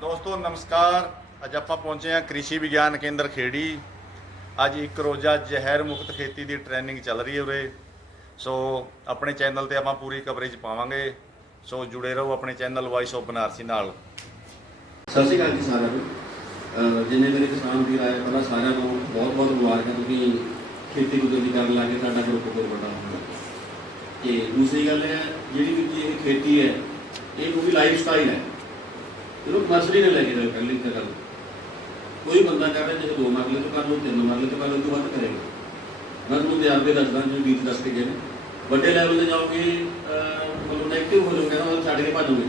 ਦੋਸਤੋ, ਨਮਸਕਾਰ। ਅੱਜ ਆਪਾਂ ਪਹੁੰਚੇ ਹਾਂ ਕ੍ਰਿਸ਼ੀ ਵਿਗਿਆਨ ਕੇਂਦਰ ਖੇੜੀ। ਅੱਜ ਇੱਕ ਰੋਜ਼ਾ ਜ਼ਹਿਰ ਮੁਕਤ ਖੇਤੀ ਦੀ ਟ੍ਰੇਨਿੰਗ ਚੱਲ ਰਹੀ ਹੈ ਉਰੇ। ਸੋ, ਆਪਣੇ ਚੈਨਲ ਤੇ ਆਪਾਂ ਪੂਰੀ ਕਵਰੇਜ ਪਾਵਾਂਗੇ। ਸੋ, ਜੁੜੇ ਰਹੋ ਆਪਣੇ ਚੈਨਲ ਵਾਇਸ ਆਫ ਬਨਾਰਸੀ ਨਾਲ। ਸਤਿ ਸ਼੍ਰੀ ਅਕਾਲ ਜੀ ਸਾਰਿਆਂ ਨੂੰ। ਜਿੰਨੇ ਮੇਰੇ ਕਿਸਾਨ ਵੀਰ ਆਏ, ਪਹਿਲਾਂ ਸਾਰਿਆਂ ਨੂੰ ਬਹੁਤ ਬਹੁਤ ਮੁਬਾਰਕਾਂ ਤੁਸੀਂ ਖੇਤੀ ਕੁਦਰਤੀ ਕਰਨ ਲੱਗੇ ਸਾਡਾ ਗਰੁੱਪ ਬਹੁਤ ਵੱਡਾ ਹੋਣਾ ਤੇ ਦੂਸਰੀ ਗੱਲ ਹੈ, ਜਿਹੜੀ ਵੀ ਇਹ ਖੇਤੀ ਹੈ, ਇਹ ਕੋਈ ਲਾਈਫ ਸਟਾਈਲ ਹੈ। ਇਹਨੂੰ ਮਸਲੀ ਨੇ ਲੈ ਕੇ ਜਾਓ ਪਹਿਲੀ ਤਾਂ ਗੱਲ। ਕੋਈ ਬੰਦਾ ਕਰ ਰਿਹਾ ਜੇ ਦੋ ਮਰਲੇ ਤੋਂ ਕਰ ਲਓ, ਤਿੰਨ ਮਰਲੇ ਤੋਂ ਕਰ ਲਓ ਤੋਂ ਵੱਧ ਕਰੇਗਾ। ਮੈਂ ਤੁਹਾਨੂੰ ਤਜਰਬੇ ਦੱਸਦਾ ਜਿਵੇਂ ਵੀਰ ਦੱਸ ਕੇ ਗਏ ਨੇ। ਵੱਡੇ ਲੈਵਲ ਤੇ ਜਾਓਗੇ ਮਤਲਬ ਨੈਗੇਟਿਵ ਹੋ ਜਾਓਗੇ ਨਾ ਛੱਡ ਕੇ ਭੱਜੋਗੇ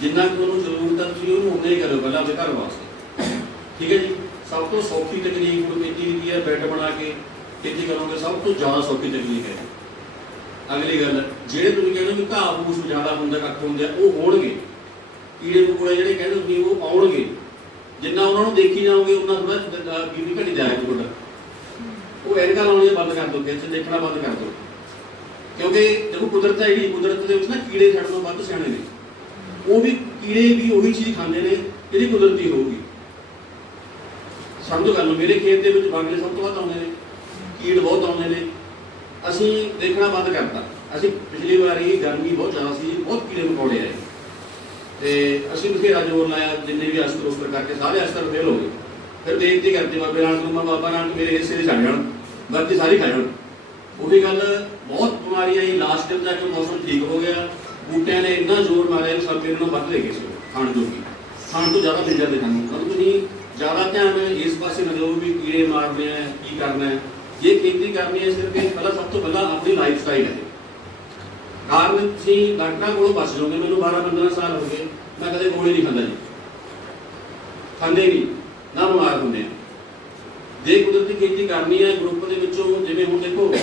ਜਿੰਨਾ ਕੁ ਤੁਹਾਨੂੰ ਜ਼ਰੂਰਤ ਹੈ ਤੁਸੀਂ ਉਹਨੂੰ ਉਨਾ ਹੀ ਕਰੋ ਪਹਿਲਾਂ ਆਪਣੇ ਘਰ ਵਾਸਤੇ। ਠੀਕ ਹੈ ਜੀ? ਸਭ ਤੋਂ ਸੌਖੀ ਤਕਨੀਕ ਕੋਈ ਦੀ ਹੈ? ਬੈੱਡ ਬਣਾ ਕੇ ਖੇਤੀ ਕਰੋਗੇ, ਸਭ ਤੋਂ ਜ਼ਿਆਦਾ ਸੌਖੀ ਤਕਨੀਕ ਹੈ। ਅਗਲੀ ਗੱਲ, ਜਿਹੜੇ ਤੁਸੀਂ ਕਹਿੰਦੇ ਕਿ ਘਾਹ ਫੂਸ ਜ਼ਿਆਦਾ ਹੁੰਦਾ, ਕੱਖ ਹੁੰਦੇ ਆ, ਉਹ ਹੋਣਗੇ। ਕੀੜੇ ਮਕੌੜੇ ਜਿਹੜੇ ਕਹਿੰਦੇ ਤੁਸੀਂ ਉਹ ਆਉਣਗੇ। ਜਿੰਨਾ ਉਹਨਾਂ ਨੂੰ ਦੇਖੀ ਜਾਓਗੇ ਉਹਨਾਂ ਥੋੜਾ ਬੀਬੀ ਘਟੀ ਜਾਏਗਾ ਤੁਹਾਡਾ ਉਹ ਐਨਕਾਂ ਲਾਉਣੀਆਂ ਬੰਦ ਕਰ ਦਿਓ ਖੇਤ ਦੇਖਣਾ ਬੰਦ ਕਰ ਦਿਓ। ਕਿਉਂਕਿ ਦੇਖੋ ਕੁਦਰਤ ਹੈ ਜਿਹੜੀ ਕੁਦਰਤ ਦੇ ਵਿੱਚ ਨਾ ਕੀੜੇ ਸਾਡੇ ਤੋਂ ਵੱਧ ਸਿਆਣੇ ਨੇ। ਉਹ ਵੀ ਕੀੜੇ ਵੀ ਉਹੀ ਚੀਜ਼ ਖਾਂਦੇ ਨੇ ਜਿਹੜੀ ਕੁਦਰਤੀ ਹੋਊਗੀ। ਸਮਝੋ ਗੱਲ ਨੂੰ, ਮੇਰੇ ਖੇਤ ਦੇ ਵਿੱਚ ਬਾਗਲੇ ਸਭ ਤੋਂ ਵੱਧ ਆਉਂਦੇ ਨੇ। ਕੀੜ ਬਹੁਤ ਆਉਂਦੇ ਨੇ। ਅਸੀਂ ਦੇਖਣਾ ਬੰਦ ਕਰਤਾ। ਅਸੀਂ ਪਿਛਲੀ ਵਾਰੀ ਗਰਮੀ ਬਹੁਤ ਜ਼ਿਆਦਾ ਸੀ ਬਹੁਤ ਕੀੜੇ ਮਕੌੜੇ ਆਏ। ਤੇ ਅਸੀਂ ਬਥੇਰਾ ਜ਼ੋਰ ਲਾਇਆ, ਜਿੰਨੇ ਵੀ ਅਸਤਰ ਉਸਤਰ ਕਰਕੇ ਸਾਰੇ ਅਸਤਰ ਫੇਲ ਹੋ ਗਏ। ਫਿਰ ਬੇਨਤੀ ਕਰਦੇ ਬਾਬੇ ਨਾਲ ਨੂੰ ਬਾਬਾ ਨਾਲ ਮੇਰੇ ਹਿੱਸੇ ਦੇ ਛੱਡ ਜਾਣ ਬਾਕੀ ਸਾਰੀ ਖਾ ਜਾਣ। ਉਹੀ ਗੱਲ ਬਹੁਤ ਬਿਮਾਰੀਆਂ ਲਾਸਟ ਟਾਈਮ ਜਾ ਕੇ ਮੌਸਮ ਠੀਕ ਹੋ ਗਿਆ। ਬੂਟਿਆਂ ਨੇ ਇੰਨਾ ਜ਼ੋਰ ਮਾਰਿਆ ਸਭ ਮੇਰੇ ਨੂੰ ਵੱਧ ਲੈ ਗਏ ਸੀ ਖਾਣ ਜੋਗੀ ਖਾਣ ਤੋਂ ਜ਼ਿਆਦਾ ਮਿਲ ਜਾਂਦੇ ਸਾਨੂੰ ਮਤਲਬ ਤੁਸੀਂ ਜ਼ਿਆਦਾ ਧਿਆਨ ਇਸ ਪਾਸੇ ਨਾ ਦਿਓ ਵੀ ਕੀੜੇ ਮਾਰਨੇ ਆ, ਕੀ ਕਰਨਾ ਹੈ। ਜੇ ਖੇਤੀ ਕਰਨੀ ਹੈ, ਸਿਰਫ ਇਹ ਪਹਿਲਾਂ ਸਭ ਤੋਂ ਪਹਿਲਾਂ ਆਪਣੀ ਲਾਈਫ ਸਟਾਈਲ ਹੈ। ਕਾਰਨ ਤੁਸੀਂ ਡਾਕਟਰਾਂ ਕੋਲੋਂ ਬਚ ਜਾਓਗੇ, ਮੈਨੂੰ 12 15 ਸਾਲ ਹੋ ਗਏ, ਮੈਂ ਕਦੇ ਗੋਲੀ ਨਹੀਂ ਖਾਂਦਾ ਜੀ। ਖਾਂਦੇ ਨਹੀਂ, ਨਾ ਬਿਮਾਰ ਹੁੰਦੇ ਆ। ਜੇ ਕੁਦਰਤੀ ਖੇਤੀ ਕਰਨੀ ਹੈ ਗਰੁੱਪ ਦੇ ਵਿੱਚੋਂ ਜਿਵੇਂ ਹੁਣ ਦੇਖੋ,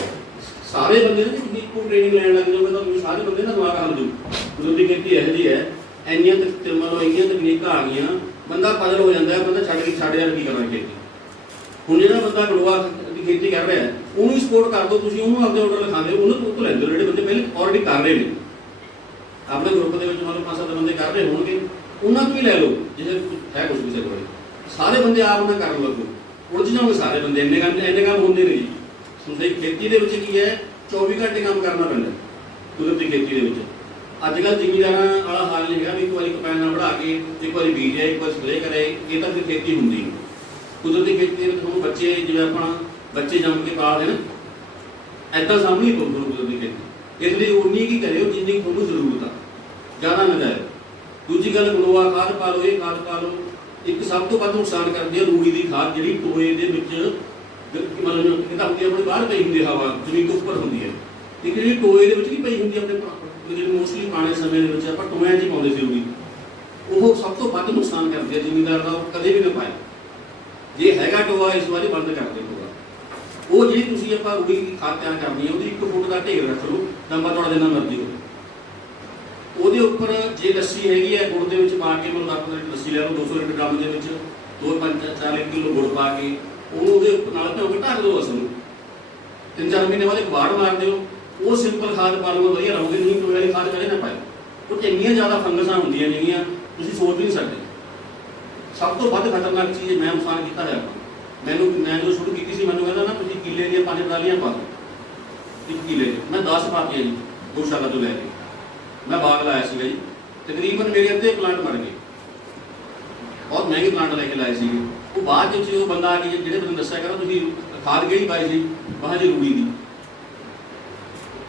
ਸਾਰੇ ਬੰਦੇ ਨੇ ਤੁਸੀਂ ਇੱਕੋ ਟ੍ਰੇਨਿੰਗ ਲੈਣ ਲੱਗ ਜਾਓਗੇ ਤਾਂ ਤੁਸੀਂ ਸਾਰੇ ਬੰਦੇ ਨਾ ਦਿਮਾਗ ਹੱਲ ਜੂ। ਕੁਦਰਤੀ ਖੇਤੀ ਇਹੋ ਜਿਹੀ ਹੈ, ਇੰਨੀਆਂ ਤਕ ਤੇ ਮਤਲਬ ਇੰਨੀਆਂ ਤਕਨੀਕਾਂ ਆ ਗਈਆਂ, ਬੰਦਾ ਪਜ਼ਲ ਹੋ ਜਾਂਦਾ ਹੈ, ਬੰਦਾ ਛੱਡ ਕੇ ਛੱਡ ਯਾਰ ਕੀ ਕਰਾਂਗੇ ਖੇਤੀ। ਹੁਣ ਜਿਹੜਾ ਬੰਦਾ ਗਲੋਆ ਦੀ ਖੇਤੀ ਕਰ ਰਿਹਾ ਹੈ ਉਹਨੂੰ ਹੀ ਸਪੋਰਟ ਕਰ ਦਿਓ ਤੁਸੀਂ ਉਹਨੂੰ ਆਪਦੇ ਆਰਡਰ ਲਿਖਾਉਂਦੇ ਹੋ, ਉਹਨੂੰ ਤੋਂ ਲੈਂਦੇ ਹੋ ਜਿਹੜੇ ਬੰਦੇ ਪਹਿਲੇ ਆਲਰੇਡੀ ਕਰ ਰਹੇ ਨੇ। ਆਪਣੇ ਗਰੁੱਪ ਦੇ ਵਿੱਚ ਮਤਲਬ ਪੰਜ ਸੱਤ ਬੰਦੇ ਕਰ ਰਹੇ ਹੋਣਗੇ, ਉਹਨਾਂ ਤੋਂ ਹੀ ਲੈ ਲਓ, ਜਿਹਦੇ ਹੈ ਕੁਝ ਕਿਸੇ ਕੋਲ। ਸਾਰੇ ਬੰਦੇ ਆਪ ਨਾ ਕਰਨ ਲੱਗੋ। ਉਲਝ ਜਾਓਗੇ ਸਾਰੇ ਬੰਦੇ, ਇੰਨੇ ਕੰਮ ਇੰਨੇ ਕੰਮ ਹੁੰਦੇ ਨੇ ਜੀ। ਤੁਸੀਂ ਖੇਤੀ ਦੇ ਵਿੱਚ ਕੀ ਹੈ 24 ਘੰਟੇ ਕੰਮ ਕਰਨਾ ਪੈਂਦਾ ਕੁਦਰਤੀ ਖੇਤੀ ਦੇ ਵਿੱਚ। ਅੱਜ ਕੱਲ ਜ਼ਿਮੀਦਾਰਾਂ ਵਾਲਾ ਹਾਲ ਨਹੀਂ ਹੈਗਾ ਵੀ ਇੱਕ ਵਾਰੀ ਕਪੈਨ ਨਾਲ ਵੜਾ ਕੇ, ਇੱਕ ਵਾਰੀ ਬੀਜ ਹੈ ਇੱਕ ਵਾਰੀ ਸਪਰੇਅ ਕਰੇ, ਇਹ ਤਾਂ ਫਿਰ ਖੇਤੀ ਹੁੰਦੀ ਨਹੀਂ ਕੁਦਰਤੀ ਖੇਤੀ ਦੇ ਵਿੱਚ ਤੁਹਾਨੂੰ ਬੱਚੇ, ਜਿਵੇਂ ਆਪਾਂ ਬੱਚੇ ਜੰਮ ਕੇ ਪਾਲਦੇ ਨਾ ਐਦਾਂ ਸਾਹਮਣੇ ਤੋਂ ਕੁਦਰਤੀ ਖੇਤੀ ਇਸ ਲਈ ਉਨੀ ਕੀ ਕਰਿਓ ਜਿੰਨੀ ਤੁਹਾਨੂੰ ਜ਼ਰੂਰਤ ਆ, ਜ਼ਿਆਦਾ ਨਾ ਜਾਏ ਦੂਜੀ ਗੱਲ ਗਲੋਆ ਖਾਦ ਪਾ ਲਓ, ਇਹ ਖਾਦ ਪਾ ਲਓ, ਇੱਕ ਸਭ ਤੋਂ ਵੱਧ ਨੁਕਸਾਨ ਕਰਦੀ ਹੈ ਰੂੜੀ ਦੀ ਖਾਦ, ਜਿਹੜੀ ਟੋਏ ਦੇ ਵਿੱਚ ਮਤਲਬ ਕਿਤਾ ਹੁੰਦੀ ਆਪਣੇ ਬਾਹਰ ਪਈ ਹੁੰਦੀ ਹਵਾ, ਜ਼ਮੀਨ ਤੋਂ ਉੱਪਰ ਹੁੰਦੀ ਹੈ ਇੱਕ ਜਿਹੜੀ ਟੋਏ ਦੇ ਵਿੱਚ ਨਹੀਂ ਪਈ ਹੁੰਦੀ ਆਪਣੇ ਪੁਰਾ- ਮੋਸਟਲੀ ਪੁਰਾਣੇ ਸਮੇਂ ਦੇ ਵਿੱਚ ਆਪਾਂ ਟੋਇਆਂ 'ਚ ਹੀ ਪਾਉਂਦੇ ਸੀ ਰੂੜੀ। ਉਹ ਸਭ ਤੋਂ ਵੱਧ ਨੁਕਸਾਨ ਕਰਦੀ ਹੈ ਜ਼ਿਮੀਂਦਾਰ ਦਾ, ਉਹ ਕਦੇ ਵੀ ਨਾ ਪਾਇਆ ਜੇ ਹੈਗਾ ਟੋਆ, ਇਸ ਵਾਰੀ ਬੰਦ ਕਰ ਦੇ ਉਹ ਜਿਹੜੀ ਤੁਸੀਂ ਆਪਾਂ ਰੂੜੀ ਦੀ ਖਾਦ ਤਿਆਰ ਕਰਨੀ ਹੈ, ਉਹਦੀ ਇੱਕ ਫੁੱਟ ਦਾ ਢੇਰ ਰੱਖ ਲਓ, ਲੰਬਾ ਤੁਹਾਡਾ ਜਿੰਨਾ ਮਰਜ਼ੀ ਹੋਵੇ। ਉਹਦੇ ਉੱਪਰ ਜੇ ਲੱਸੀ ਹੈਗੀ ਹੈ, ਗੁੜ ਦੇ ਵਿੱਚ ਪਾ ਕੇ ਮਤਲਬ ਆਪਾਂ ਲੀਟਰ ਲੱਸੀ ਲੈ ਲਓ 200 ਲੀਟਰ ਡਰਮ ਦੇ ਵਿੱਚ 2-5-4 ਕਿਲੋ ਗੁੜ ਪਾ ਕੇ, ਉਹਨੂੰ ਉਹਦੇ ਨਾਲ ਧੋ ਕੇ ਢੱਕ ਦਿਓ ਅਸਲ ਨੂੰ ਤਿੰਨ ਚਾਰ ਮਹੀਨੇ ਬਾਅਦ ਇੱਕ ਵਾੜ ਮਾਰ ਦਿਓ। ਉਹ ਸਿੰਪਲ ਖਾਦ ਪਾ ਲਓ, ਵਧੀਆ ਰਹੋਗੇ, ਨਹੀਂ ਕੋਈ ਵਾਲੀ ਖਾਦ ਕਰੇ ਨਾ ਪਾਇਓ ਉਹ ਇੰਨੀਆਂ ਜ਼ਿਆਦਾ ਫੰਗਸਾਂ ਹੁੰਦੀਆਂ ਨੇਗੀਆਂ, ਤੁਸੀਂ ਸੋਚ ਵੀ ਨਹੀਂ ਸਕਦੇ। ਸਭ ਤੋਂ ਵੱਧ ਖਤਰਨਾਕ ਚੀਜ਼ ਮੈਂ ਨੁਕਸਾਨ ਕੀਤਾ ਹੋਇਆ। ਆਪਾਂ ਮੈਨੂੰ, ਮੈਂ ਜਦੋਂ ਸ਼ੁਰੂ ਕੀਤੀ ਸੀ, ਮੈਨੂੰ ਕਹਿੰਦਾ ਨਾ, ਤੁਸੀਂ ਕਿੱਲੇ ਦੀਆਂ ਪੰਜ ਟਰਾਲੀਆਂ ਪਾ ਦਿਓ ਇੱਕ ਕਿੱਲੇ 'ਚ ਮੈਂ 10 ਪਾਤੀਆਂ ਜੀ ਗੋਸ਼ਾਲਾ ਤੋਂ ਲੈ ਕੇ ਮੈਂ ਬਾਗ ਲਾਇਆ ਸੀਗਾ ਜੀ ਤਕਰੀਬਨ ਮੇਰੇ ਅੱਧੇ ਪਲਾਂਟ ਮਰ ਗਏ ਬਹੁਤ ਮਹਿੰਗੇ ਪਲਾਂਟ ਲੈ ਕੇ ਲਾਏ ਸੀਗੇ ਉਹ ਬਾਅਦ ਵਿੱਚ ਉਹ ਬੰਦਾ ਆ ਕੇ ਜਿਹੜੇ ਮੈਨੂੰ ਦੱਸਿਆ ਕਹਿੰਦਾ ਤੁਸੀਂ ਖਾਦ ਕਿਹੜੀ ਪਾਈ ਸੀ ਬਾਹਾਂ ਜੀ ਰੂੜੀ ਦੀ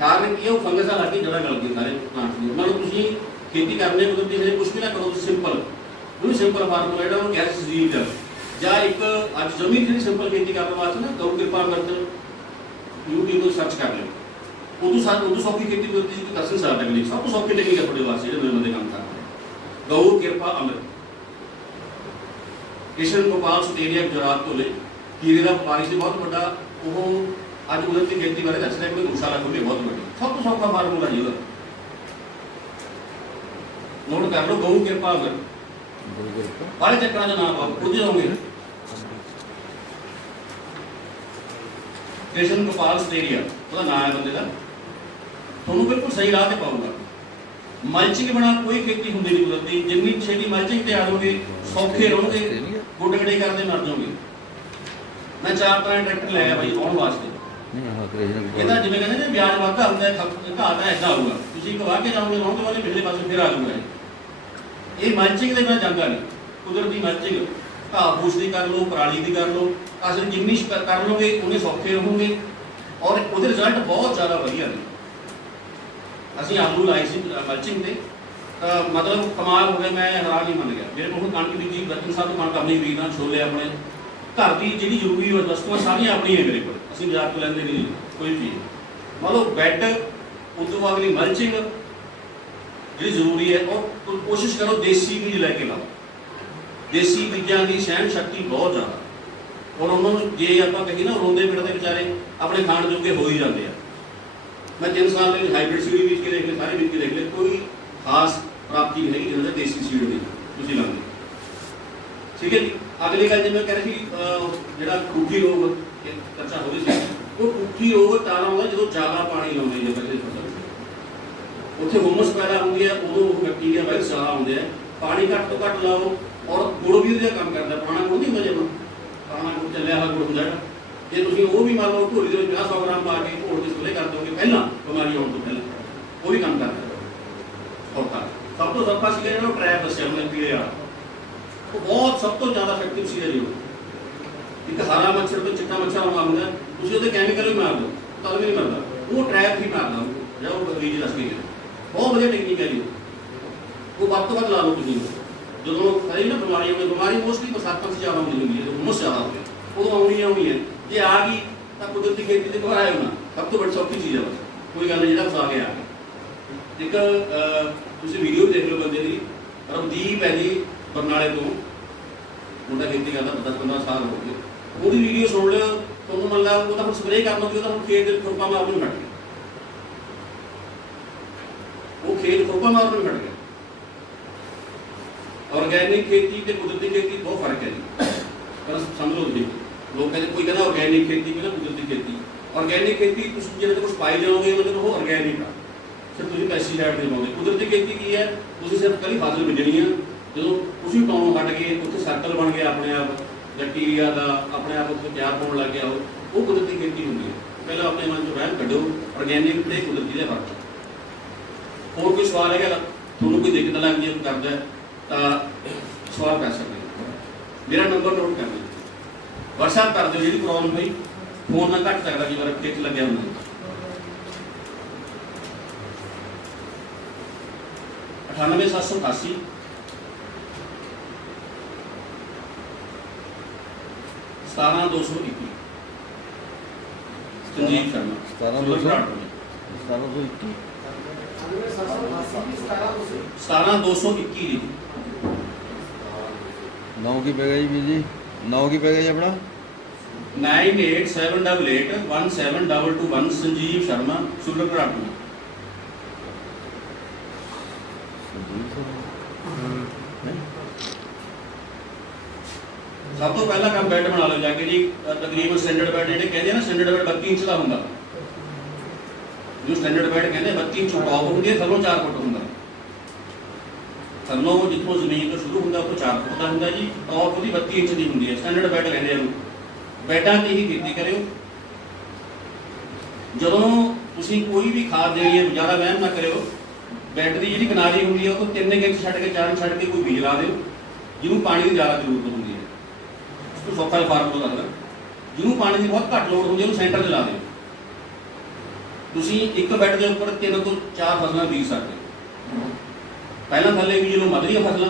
ਕਾਰਨ ਕੀ ਹੈ ਉਹ ਫੰਗਸ ਆ ਲੱਗ ਕੇ ਜੜਾ ਗਲ ਗਈ ਸਾਰੇ ਪਲਾਂਟ ਦੀ ਮਤਲਬ ਤੁਸੀਂ ਖੇਤੀ ਕਰਨੇ ਕੋਲ ਤੁਸੀਂ ਹਜੇ ਕੁਝ ਵੀ ਨਾ ਕਰੋ ਤੁਸੀਂ ਸਿੰਪਲ ਉਹਨੂੰ ਸਿੰਪਲ ਫਾਰਮੂਲਾ ਜਿਹੜਾ ਉਹ ਗੈਸ ਜ਼ੀਰ ਦਾ ਜਾਂ ਇੱਕ ਅੱਜ ਜ਼ਮੀਨ ਜਿਹੜੀ ਸਿੰਪਲ ਖੇਤੀ ਕਰਨ ਵਾਸਤੇ ਨਾ ਗਊ ਕਿਰਪਾ ਵਰਤ YouTube ਤੋਂ ਸਰਚ ਕਰ ਲਿਓ। ਉਦੋਂ ਸਾਰ ਉਦੋਂ ਸੌਖੀ ਖੇਤੀ ਕਰਦੀ ਸੀ ਕਿ 10 ਸਾਲ ਤੱਕ ਲਈ ਸਭ ਤੋਂ ਸੌਖੀ ਟੈਕਨੀਕ ਹੈ ਤੁਹਾਡੇ ਵਾਸਤੇ ਜਿਹੜੇ ਨਵੇਂ ਬੰਦੇ ਕੰਮ ਕਰ ਰਹੇ ਗਊ ਕਿਰਪਾ ਅੰਮ੍ਰਿਤ। ਕਿਸ਼ਨ ਗੋਪਾਲ ਸਟੇਡੀਆ ਗੁਜਰਾਤ ਤੋਂ ਲੈ ਕੀਰੇ ਦਾ ਵਪਾਰੀ ਸੀ ਬਹੁਤ ਵੱਡਾ। ਉਹ ਅੱਜ ਉਹਦੇ ਦੀ ਖੇਤੀ ਬਾਰੇ ਦੱਸ ਰਿਹਾ ਕੋਈ ਗਊਸ਼ਾਲਾ ਖੋਲੀ ਬਹੁਤ ਵੱਡੀ। ਸਭ ਤੋਂ ਸੌਖਾ ਫਾਰਮੂਲਾ ਜੀ ਉਹਦਾ। ਨੋਟ ਕਰ ਲਓ ਗਊ ਕਿਰਪਾ ਅੰਮ੍ਰਿਤ। ਬਾਰੇ ਚੱਕਰਾਂ ਦਾ ਨਾਮ ਪਾਓ ਪੁੱਜ ਜਾਓਗੇ ਕ੍ਰਿਸ਼ਨ ਗੋਪਾਲ ਸਟੇਡੀਆ ਉਹਦਾ ਨਾਮ ਹੈ ਬੰਦੇ ਦਾ। ਤੁਹਾਨੂੰ ਬਿਲਕੁਲ ਸਹੀ ਰਾਹ ਤੇ ਪਾਊਗਾ ਮਲਚਿੰਗ ਬਣਾ ਕੋਈ ਖੇਤੀ ਹੁੰਦੀ ਨਹੀਂ ਕੁਦਰਤੀ। ਜਿੰਨੀ ਛੇਤੀ ਮਲਚਿੰਗ ਤੇ ਆ ਜਾਓਗੇ ਸੌਖੇ ਰਹੋਗੇ ਗੁੱਡ ਗੜੇ ਕਰਦੇ ਮਰ ਜਾਓਗੇ। ਮੈਂ ਚਾਰ ਤਾਂ ਟਰੈਕਟਰ ਲਿਆ ਬਾਈ ਆਉਣ ਵਾਸਤੇ। ਇਹਦਾ ਜਿਵੇਂ ਕਹਿੰਦੇ ਨੇ ਵਿਆਜ ਵਾਧਾ ਹੁੰਦਾ ਹੈ ਘਾਟ ਹੈ ਏਦਾਂ ਹੋਊਗਾ। ਤੁਸੀਂ ਇੱਕ ਵਾਹ ਕੇ ਜਾਓਗੇ ਤੋਂ ਬਾਅਦ ਪਿਛਲੇ ਪਾਸੇ ਫਿਰ ਆ ਜਾਊਗਾ ਇਹ। ਮਲਚਿੰਗ ਦੇ ਬਿਨਾਂ ਜਾਂਦਾ ਨਹੀਂ। ਕੁਦਰਤੀ ਮਲਚਿੰਗ ਘਾਹ ਫੂਸ ਦੀ ਕਰ ਲਓ, ਪਰਾਲੀ ਦੀ ਕਰ ਲਓ ਅਸਲ ਜਿੰਨੀ ਕਰ ਲਓਗੇ ਉਹਨੇ ਸੌਖੇ ਰਹੋਗੇ ਔਰ ਉਹਦੇ ਰਿਜ਼ਲਟ ਬਹੁਤ ਜ਼ਿਆਦਾ ਵਧੀਆ ਨੇ। ਅਸੀਂ ਆਲੂ ਲਾਏ ਸੀ ਮਲਚਿੰਗ ਤੇ ਤਾਂ ਮਤਲਬ ਕਮਾਲ ਹੋ ਗਿਆ, ਮੈਂ ਹੈਰਾਨ ਹੀ ਮੰਨ ਗਿਆ। ਮੇਰੇ ਕੋਲ ਕਣਕ ਬੀਜੀ ਰਤਨ ਸਾਹਿਬ ਤੋਂ ਕਣਕ ਆਪਣੀ ਬੀਜਦਾ ਛੋਲੇ ਆਪਣੇ। ਘਰ ਦੀ ਜਿਹੜੀ ਜ਼ਰੂਰੀ ਵਸਤੂਆਂ ਸਾਰੀਆਂ ਆਪਣੀਆਂ ਮੇਰੇ ਕੋਲ। ਅਸੀਂ ਬਾਜ਼ਾਰ ਤੋਂ ਲੈਂਦੇ ਨਹੀਂ, ਕੋਈ ਵੀ ਮਤਲਬ ਬੈੱਡ, ਉਦੋਂ ਅਗਲੀ ਮਲਚਿੰਗ, ਜਿਹੜੀ ਜ਼ਰੂਰੀ ਹੈ ਉਹ ਕੋਸ਼ਿਸ਼ ਕਰੋ ਦੇਸੀ ਬੀਜ ਲੈ ਕੇ ਲਾਓ। ਦੇਸੀ ਬੀਜਾਂ ਦੀ ਸਹਿਣ ਸ਼ਕਤੀ ਬਹੁਤ ਜ਼ਿਆਦਾ। ਔਰ ਉਹਨਾਂ ਨੂੰ ਜੇ ਆਪਾਂ ਕਹੀਏ ਨਾ, ਰੋਂਦੇ ਪਿੱਟਦੇ ਵਿਚਾਰੇ ਆਪਣੇ ਖਾਣ ਜੋਗੇ ਹੋ ਹੀ ਜਾਂਦੇ ਆ। ਮੈਂ ਤਿੰਨ ਸਾਲ ਦੇ ਹਾਈਬ੍ਰਿਡ ਸੀਡ ਬੀਜ ਕੇ ਦੇਖ ਲਏ, ਸਾਰੇ ਬੀਜ ਕੇ ਦੇਖ ਲਏ, ਕੋਈ ਖਾਸ ਪ੍ਰਾਪਤੀ ਨਹੀਂ ਹੈਗੀ ਦੇਸੀ ਸੀਡ ਦੀ ਤੁਸੀਂ ਲਾਉਂਦੇ ਠੀਕ ਹੈ ਜੀ? ਅਗਲੀ ਗੱਲ ਜਿਵੇਂ ਕਹਿੰਦੇ ਸੀ ਜਿਹੜਾ ਕੁੱਕੀ ਰੋਗ ਕੱਚਾ ਹੋ ਰਹੀ ਸੀ, ਉਹ ਕੁੱਕੀ ਰੋਗ ਤਾਂ ਆਉਂਦਾ ਜਦੋਂ ਜ਼ਿਆਦਾ ਪਾਣੀ ਲਾਉਂਦੇ ਜੇ ਪਹਿਲੇ ਫਸਲ ਉੱਥੇ ਹੁਮਸ ਪੈਦਾ ਹੁੰਦੀ ਹੈ, ਉਦੋਂ ਉਹ ਬੈਕਟੀਰੀਆ ਵਾਇਰਸ ਜ਼ਿਆਦਾ ਹੁੰਦੇ ਆ। ਪਾਣੀ ਘੱਟ ਤੋਂ ਘੱਟ ਲਾਓ ਔਰ ਗੁੜ ਵੀ ਉਹਦੇ ਕੰਮ ਕਰਦਾ, ਪੁਰਾਣਾ ਗੁੜ ਨਹੀਂ ਹੁੰਦਾ ਜਦੋਂ ਪੁਰਾਣਾ ਗੁੜ ਚੱਲਿਆ ਹੋਇਆ ਗੁੜ ਹੁੰਦਾ। ਜੇ ਤੁਸੀਂ ਉਹ ਵੀ ਮੰਨ ਲਓ ਢੋਲੀ ਦੇ ਵਿੱਚ 50 ਗ੍ਰਾਮ ਪਾ ਕੇ ਘੋਲ ਕੇ ਸੁਲੇ ਕਰ ਦੋਗੇ, ਪਹਿਲਾਂ ਬਿਮਾਰੀ ਆਉਣ ਤੋਂ ਪਹਿਲਾਂ, ਉਹ ਵੀ ਕੰਮ ਕਰਦਾ। ਔਰ ਸਭ ਤੋਂ ਸੱਪਾ ਸੀਗਾ ਜਿਹੜਾ ਟ੍ਰੈਪ ਦੱਸਿਆ ਉਹਨੇ, ਪੀਲੇ ਆ ਉਹ ਬਹੁਤ ਸਭ ਤੋਂ ਜ਼ਿਆਦਾ ਇਫੈਕਟਿਵ ਸੀਗਾ ਜੀ ਉਹ। ਇੱਕ ਹਰਾ ਮੱਛਰ ਤੋਂ ਚਿੱਟਾ ਮੱਛਰ ਆਉਂਦਾ ਤੁਸੀਂ ਉਹਦੇ ਕੈਮੀਕਲ ਵੀ ਮਾਰ ਦਿਓ ਤਾਂ ਵੀ ਨਹੀਂ ਮਰਦਾ। ਉਹ ਟ੍ਰੈਪ ਹੀ ਮਾਰਦਾ ਉਹ ਜਿਹੜਾ ਉਹ ਬੀਜ ਦੱਸ ਕੇ ਗਿਆ ਬਹੁਤ ਵਧੀਆ ਟੈਕਨੀਕ ਹੈ ਜੀ ਉਹ ਵੱਧ ਤੋਂ ਵੱਧ ਲਾ ਲਓ ਤੁਸੀਂ। ਜਦੋਂ ਕਹੇ ਨਾ ਬਿਮਾਰੀ ਹੋਵੇ ਬਿਮਾਰੀ ਮੋਸਟਲੀ ਬਰਸਾਤਾਂ 'ਚ ਜ਼ਿਆਦਾ ਹੁੰਦੀ ਹੁੰਦੀ ਹੈ, ਜਦੋਂ ਹੁਮਸ ਜ਼ਿਆਦਾ ਹੋਵੇ ਉਦੋਂ ਆਉਣੀ ਆਉਣੀ ਹੈ। ਜੇ ਆ ਗਈ ਤਾਂ ਕੁਦਰਤੀ ਖੇਤੀ ਦੇ ਘਬਰਾਇਓ ਨਾ, ਸਭ ਤੋਂ ਵੱਡੀ ਸੌਖੀ ਚੀਜ਼ ਹੈ ਬਸ। ਕੋਈ ਗੱਲ ਨਹੀਂ ਜਿਹੜਾ ਫਸਾ ਗਿਆ। ਇੱਕ ਤੁਸੀਂ ਵੀਡੀਓ ਦੇਖ ਲਓ ਬੰਦੇ ਦੀ, ਰਵਦੀਪ ਹੈ ਜੀ ਬਰਨਾਲੇ ਤੋਂ। ਮੁੰਡਾ ਖੇਤੀ ਕਰਦਾ 10 15 ਸਾਲ ਹੋ ਗਏ। ਉਹਦੀ ਵੀਡੀਓ ਸੁਣ ਲਿਓ, ਤੁਹਾਨੂੰ ਮੰਨ ਲਾ ਉਹਦਾ ਹੁਣ ਸਪਰੇਅ ਕਰਨਾ ਕਿ ਉਹਦਾ ਹੁਣ ਖੇਤ ਦੇ ਖੁਰਪਾ ਮਾਰ ਨੂੰ ਫਟ ਗਿਆ। ਉਹ ਖੇਤ ਖੁਰਪਾ ਮਾਰ ਨੂੰ ਫਟ ਗਿਆ। ਆਰਗੈਨਿਕ ਖੇਤੀ ਤੇ ਕੁਦਰਤੀ ਖੇਤੀ ਬਹੁਤ ਫ਼ਰਕ ਹੈ ਜੀ। ਪਰ ਸਮਝ ਜੀ, ਲੋਕ ਕਹਿੰਦੇ ਕੋਈ ਕਹਿੰਦਾ ਆਰਗੈਨਿਕ ਖੇਤੀ ਕਹਿੰਦਾ ਕੁਦਰਤੀ ਖੇਤੀ। ਆਰਗੈਨਿਕ ਖੇਤੀ ਤੁਸੀਂ ਜਿਹੜੇ ਕੁਝ ਪਾਈ ਜਾਓਗੇ, ਮਤਲਬ ਉਹ ਆਰਗੈਨਿਕ ਆ। ਸਿਰਫ ਤੁਸੀਂ ਪੈਸਟੀਸਾਈਡ ਨਹੀਂ ਪਾਉਂਦੇ ਕੁਦਰਤੀ ਖੇਤੀ ਕੀ ਹੈ? ਤੁਸੀਂ ਸਿਰਫ ਕੱਲੀ ਫਸਲ ਬੀਜਣੀ ਆ। ਜਦੋਂ ਤੁਸੀਂ ਪਾਉਣੋਂ ਕੱਢ ਕੇ ਉੱਥੇ ਸਰਕਲ ਬਣ ਗਿਆ ਆਪਣੇ ਆਪ। ਬੈਕਟੀਰੀਆ ਦਾ ਆਪਣੇ ਆਪ ਉੱਥੇ ਤਿਆਰ ਹੋਣ ਲੱਗ ਗਿਆ, ਉਹ ਉਹ ਕੁਦਰਤੀ ਖੇਤੀ ਹੁੰਦੀ ਹੈ। ਪਹਿਲਾਂ ਆਪਣੇ ਮਨ ਚੋਂ ਰਹਿਮ ਕੱਢੋ ਆਰਗੈਨਿਕ ਤੇ ਕੁਦਰਤੀ ਦੇ ਫ਼ਰਕ। ਹੋਰ ਕੋਈ ਸਵਾਲ ਹੈਗਾ? ਤੁਹਾਨੂੰ ਕੋਈ ਦਿੱਕਤ ਲੱਗਦੀ ਹੈ ਕਰਦਾ ਤਾਂ ਸਵਾਲ ਕਰ ਸਕਦੇ ਹੋ। ਮੇਰਾ ਨੰਬਰ ਨੋਟ ਕਰ ਲਓ WhatsApp ਕਰ ਦਿਓ ਜਿਹੜੀ ਪ੍ਰੋਬਲਮ ਹੋਈ ਫੋਨ ਨਾਲ ਘੱਟ ਸਕਦਾ ਜੀ ਵਾਰ ਕਿੱਕ ਲੱਗਿਆ ਹੁੰਦਾ। ਅਠਾਨਵੇਂ ਸੱਤ ਸੌ ਅਠਾਸੀ। ਸਤਾਰਾਂ ਦੋ ਸੌ ਇੱਕੀ। ਸੰਜੀਵ ਸ਼ਰਮਾ। ਸਤਾਰਾਂ ਦੋ ਸੌ- ਸੁਲਤਾਨਪੁਰ। ਸਤਾਰਾਂ ਸੌ ਇੱਕੀ। ਸਤਾਰਾਂ ਦੋ ਸੌ। ਇੱਕੀ ਜੀ ਨੌ ਕੀ ਪੈ ਜੀ ਵੀਰ ਜੀ? ਨੌ ਕੀ ਪੈ ਜੀ ਆਪਣਾ? 9878817221 ਸੰਜੀਵ ਸ਼ਰਮਾ ਸੁਲਰ ਘਰਾਟੂ ਸਭ ਤੋਂ ਪਹਿਲਾਂ ਕੰਮ ਬੈੱਡ ਬਣਾ ਲਓ ਜਾ ਕੇ ਜੀ। ਤਕਰੀਬਨ ਸਟੈਂਡਰਡ ਬੈੱਡ ਜਿਹੜੇ ਕਹਿੰਦੇ ਆ ਨਾ ਸਟੈਂਡਰਡ ਬੈੱਡ 32 ਇੰਚ ਦਾ ਹੁੰਦਾ। ਜੋ ਸਟੈਂਡਰਡ ਬੈੱਡ ਕਹਿੰਦੇ 32 ਇੰਚ ਟੌਪ ਹੁੰਦੀ ਹੈ ਥੱਲੋਂ 4 ਫੁੱਟ ਹੁੰਦਾ। ਥੱਲੋਂ ਜਿੱਥੋਂ ਜ਼ਮੀਨ ਤੋਂ ਸ਼ੁਰੂ ਹੁੰਦਾ, ਉੱਥੋਂ 4 ਫੁੱਟ ਦਾ ਹੁੰਦਾ ਜੀ ਟੌਪ ਉਹਦੀ 32 ਇੰਚ ਦੀ ਹੁੰਦੀ ਹੈ ਸਟੈਂਡਰਡ ਬੈੱਡ ਕਹਿੰਦੇ ਆ ਬੈੱਡਾਂ ਤੇ ਹੀ ਖੇਤੀ ਕਰਿਓ। ਜਦੋਂ ਤੁਸੀਂ ਕੋਈ ਵੀ ਖਾਦ ਦੇਣੀ ਹੈ, ਜ਼ਿਆਦਾ ਵਹਿਮ ਨਾ ਕਰਿਓ, ਬੈੱਡ ਦੀ ਜਿਹੜੀ ਕਿਨਾਰੀ ਹੁੰਦੀ ਹੈ, ਉਹ ਤੋਂ 3 ਇੰਚ ਛੱਡ ਕੇ 4 ਇੰਚ ਛੱਡ ਕੇ ਕੋਈ ਬੀਜ ਲਾ ਦਿਓ, ਜਿਹਨੂੰ ਪਾਣੀ ਦੀ ਜ਼ਿਆਦਾ ਜ਼ਰੂਰਤ ਹੁੰਦੀ ਹੈ। ਉਸ ਤੋਂ ਸੌਖਾ ਫਾਰਮੂਲਾ ਲੱਗਦਾ। ਜਿਹਨੂੰ ਪਾਣੀ ਦੀ ਬਹੁਤ ਘੱਟ ਲੋੜ ਹੁੰਦੀ ਹੈ, ਉਹਨੂੰ ਸੈਂਟਰ 'ਤੇ ਲਾ ਦਿਓ। ਤੁਸੀਂ ਇੱਕ ਬੈੱਡ ਦੇ ਉੱਪਰ ਤਿੰਨ ਤੋਂ ਚਾਰ ਫਸਲਾਂ ਬੀਜ ਸਕਦੇ ਹੋ। ਪਹਿਲਾਂ ਥੱਲੇ ਵੀ ਲਓ ਮਧਰੀਆਂ ਫਸਲਾਂ,